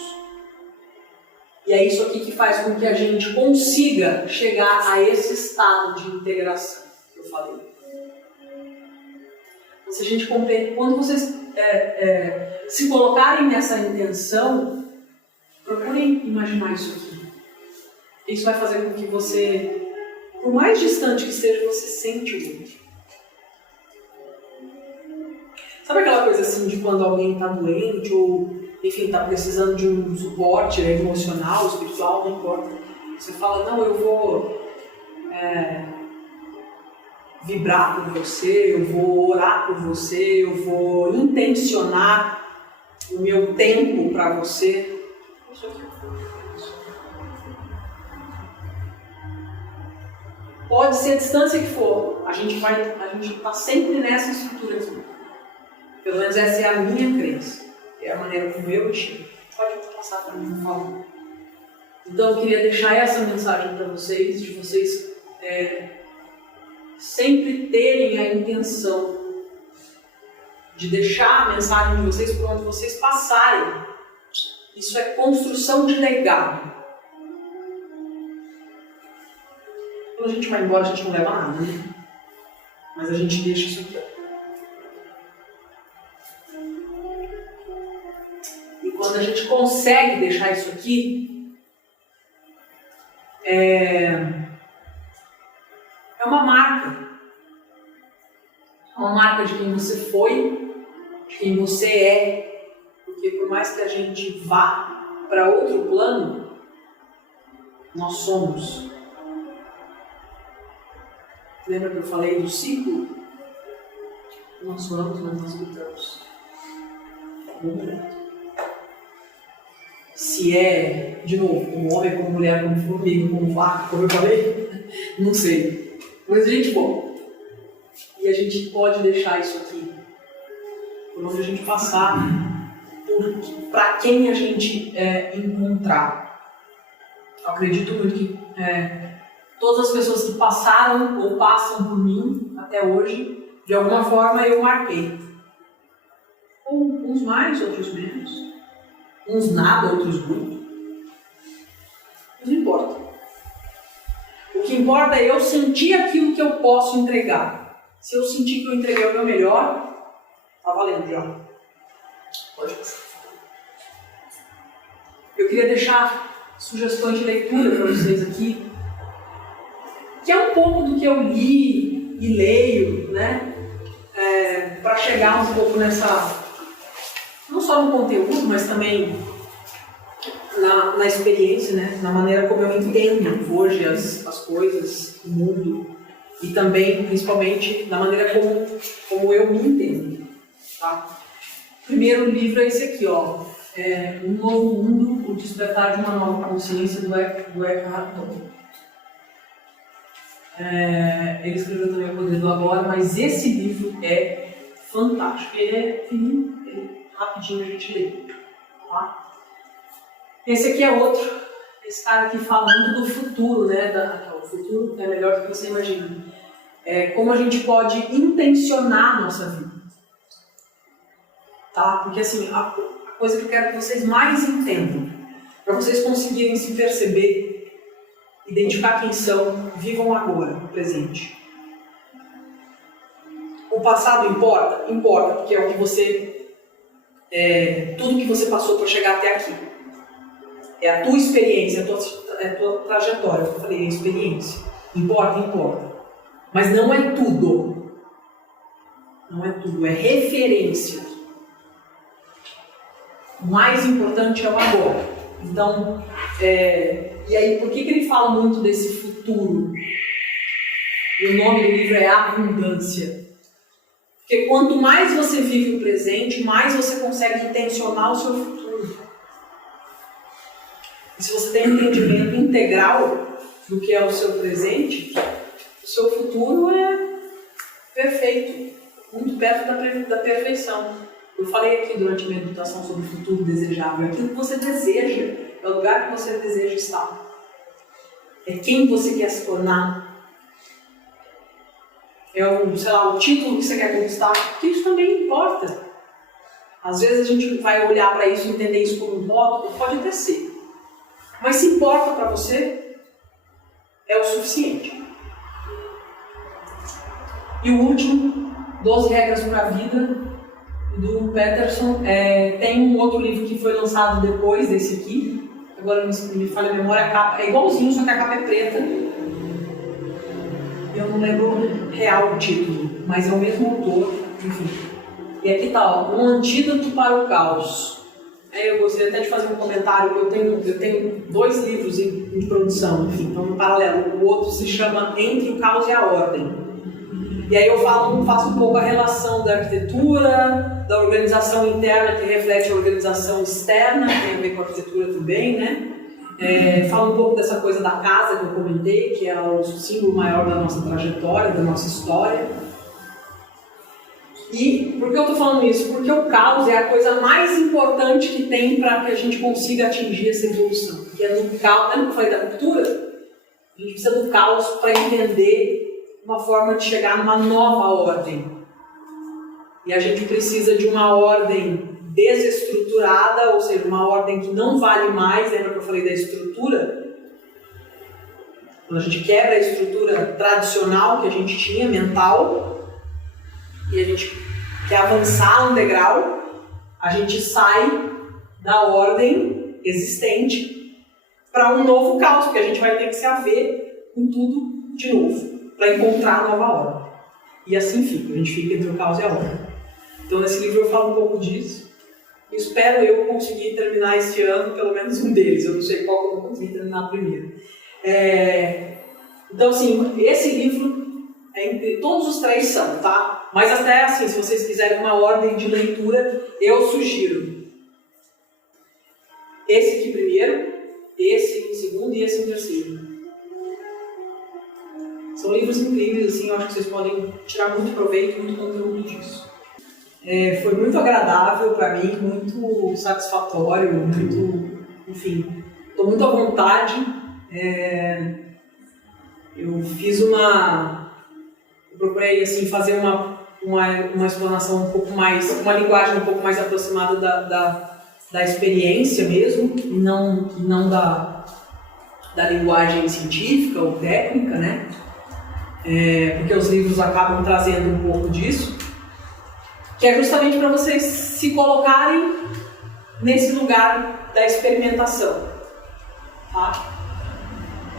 E é isso aqui que faz com que a gente consiga chegar a esse estado de integração que eu falei. Se a gente compreende, quando vocês se colocarem nessa intenção, procurem imaginar isso aqui. Isso vai fazer com que você, por mais distante que seja, você sente o outro. Sabe aquela coisa assim de quando alguém está doente ou, enfim, está precisando de um suporte emocional, espiritual, não importa. Você fala, não, eu vou vibrar por você, eu vou orar por você, eu vou intencionar o meu tempo para você. Pode ser a distância que for, a gente está sempre nessa estrutura aqui. Pelo menos essa é a minha crença, é a maneira como eu enxergo. Pode passar para mim, por favor. Então eu queria deixar essa mensagem para vocês, de vocês sempre terem a intenção de deixar a mensagem de vocês por onde vocês passarem. Isso é construção de legado. Quando a gente vai embora, a gente não leva nada, né? Mas a gente deixa isso aqui, ó. E quando a gente consegue deixar isso aqui, é uma marca. É uma marca de quem você foi, de quem você é. Porque por mais que a gente vá para outro plano, nós somos. Lembra que eu falei do ciclo? Nós vamos, mas nós lutamos. Se é, de novo, como homem, como mulher, como formiga, como vaca, como eu falei, não sei. Mas a gente pode. E a gente pode deixar isso aqui, por onde a gente passar, para quem a gente encontrar. Eu acredito muito que todas as pessoas que passaram ou passam por mim até hoje, de alguma forma eu marquei. Uns mais, outros menos. Uns nada, outros muito. Não importa. O que importa é eu sentir aquilo que eu posso entregar. Se eu sentir que eu entreguei o meu melhor, tá valendo já. Pode passar. Eu queria deixar sugestões de leitura para vocês aqui, que é um pouco do que eu li e leio, né? Para chegar um pouco nessa, não só no conteúdo, mas também na experiência, né? Na maneira como eu entendo hoje as coisas, o mundo, e também, principalmente, na maneira como eu me entendo. Tá? O primeiro livro é esse aqui, ó. Um Novo Mundo, o Despertar de uma Nova Consciência, do Eckhart Tolle. Ele escreveu também O Poder do Agora, mas esse livro é fantástico. Ele é fininho, rapidinho a gente lê. Tá? Esse aqui é outro. Esse cara aqui fala muito do futuro, né? O futuro é melhor do que você imagina. Como a gente pode intencionar a nossa vida. Tá? Porque assim, a coisa que eu quero que vocês mais entendam, para vocês conseguirem se perceber, identificar quem são, vivam agora, no presente. O passado importa? Importa, porque é o que você... tudo que você passou para chegar até aqui. É a tua experiência, é a tua trajetória. Eu falei, é a experiência. Importa, importa. Mas não é tudo. Não é tudo, é referência. O mais importante é o agora. Então, e aí, por que ele fala muito desse futuro? E o nome do livro é Abundância. Porque quanto mais você vive o presente, mais você consegue intencionar o seu futuro. E se você tem um entendimento integral do que é o seu presente, o seu futuro é perfeito, muito perto da perfeição. Eu falei aqui durante a meditação sobre o futuro desejável. Aquilo que você deseja, é o lugar que você deseja estar. É quem você quer se tornar. É o título que você quer conquistar, porque isso também importa. Às vezes a gente vai olhar para isso e entender isso como um rótulo, pode até ser. Mas se importa para você, é o suficiente. E o último, 12 regras para a vida, do Peterson. Tem um outro livro que foi lançado depois desse aqui. Agora me falha a memória, a capa é igualzinho, só que a capa é preta. Eu não lembro real o título, mas é o mesmo autor, enfim. E aqui está, Um Antídoto para o Caos. Eu gostaria até de fazer um comentário, que eu tenho 2 livros em produção, enfim, então no paralelo. O outro se chama Entre o Caos e a Ordem. E aí eu faço um pouco a relação da arquitetura, da organização interna que reflete a organização externa, que tem a ver com a arquitetura também, né? Falo um pouco dessa coisa da casa que eu comentei, que é o símbolo maior da nossa trajetória, da nossa história. E por que eu estou falando isso? Porque o caos é a coisa mais importante que tem para que a gente consiga atingir essa evolução. Que é no caos, lembra que eu falei da cultura? A gente precisa do caos para entender uma forma de chegar numa nova ordem. E a gente precisa de uma ordem desestruturada, ou seja, uma ordem que não vale mais. Lembra que eu falei da estrutura? Quando a gente quebra a estrutura tradicional que a gente tinha, mental, e a gente quer avançar um degrau, a gente sai da ordem existente para um novo caos, porque a gente vai ter que se haver com tudo de novo, para encontrar a nova ordem. E assim fica, a gente fica entre o caos e a ordem. Então nesse livro eu falo um pouco disso. Espero eu conseguir terminar este ano, pelo menos um deles. Eu não sei qual que eu vou conseguir terminar primeiro. Então assim, esse livro, entre todos os 3 são, tá? Mas até assim, se vocês quiserem uma ordem de leitura, eu sugiro esse aqui primeiro, esse em segundo e esse em terceiro. São livros incríveis, assim, eu acho que vocês podem tirar muito proveito, muito conteúdo disso. Foi muito agradável para mim, muito satisfatório, muito, enfim, estou muito à vontade. Eu fiz eu procurei assim, fazer uma explanação um pouco mais, uma linguagem um pouco mais aproximada da experiência mesmo, e não da linguagem científica ou técnica, né? Porque os livros acabam trazendo um pouco disso, que é justamente para vocês se colocarem nesse lugar da experimentação, tá?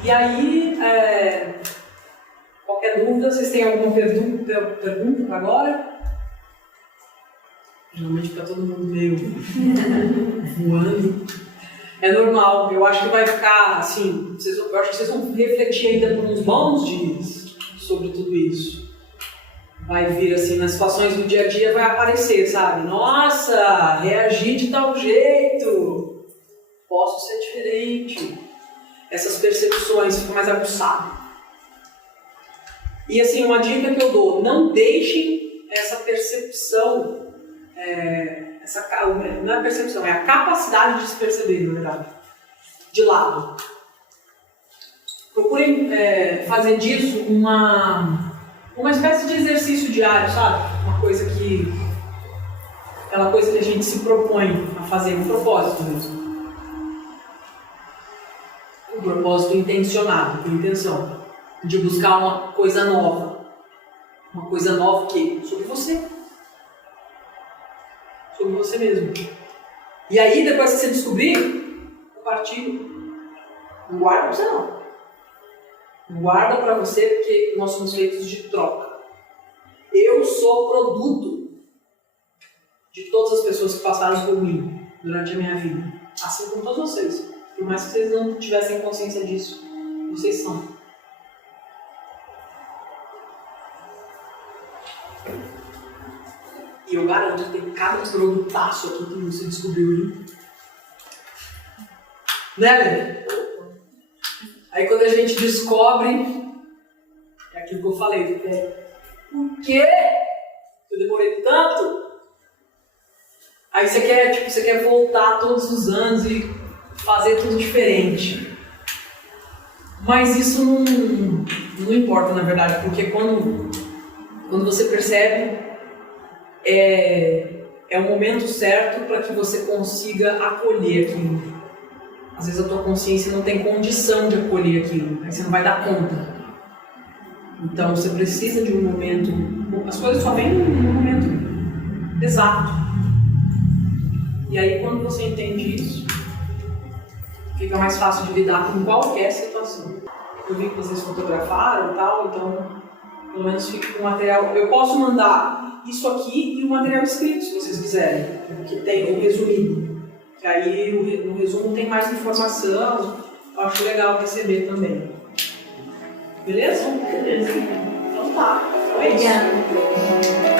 E aí, qualquer dúvida, vocês têm alguma pergunta para agora? Geralmente fica todo mundo meio voando. É normal, eu acho que vai ficar assim, eu acho que vocês vão refletir ainda por uns bons dias sobre tudo isso. Vai vir assim, nas situações do dia a dia vai aparecer, sabe? Nossa, reagi de tal jeito, posso ser diferente. Essas percepções ficam mais aguçadas. E assim, uma dica que eu dou, não deixem essa percepção, Não é a percepção, é a capacidade de se perceber, na verdade, de lado. Procurem fazer disso uma espécie de exercício diário, sabe? Aquela coisa que a gente se propõe a fazer, um propósito mesmo. Um propósito intencionado, com intenção, de buscar uma coisa nova. Uma coisa nova que sobre você. Sobre você mesmo. E aí, depois que você descobrir, compartilha. Não guarda pra você não. Não guarda pra você, porque nós somos feitos de troca. Eu sou produto de todas as pessoas que passaram por mim durante a minha vida. Assim como todos vocês. Por mais que vocês não tivessem consciência disso, vocês são. E eu garanto que tem cada produtaço aqui que você descobriu, hein? Né, Lê? Aí quando a gente descobre, é aquilo que eu falei, por quê? Eu demorei tanto? Aí você quer voltar todos os anos e fazer tudo diferente. Mas isso não importa, na verdade, porque quando você percebe, é o momento certo para que você consiga acolher aquilo. Às vezes a tua consciência não tem condição de acolher aquilo, aí você não vai dar conta. Então você precisa de um momento, as coisas só vêm no momento exato. E aí quando você entende isso, fica mais fácil de lidar com qualquer situação. Eu vi que vocês fotografaram e tal, então pelo menos fica com o material. Eu posso mandar isso aqui e o material escrito, se vocês quiserem, que tem o resumido. Que aí no resumo tem mais informação, eu acho legal receber também. Beleza? Beleza. Então tá. Então é isso. Obrigada.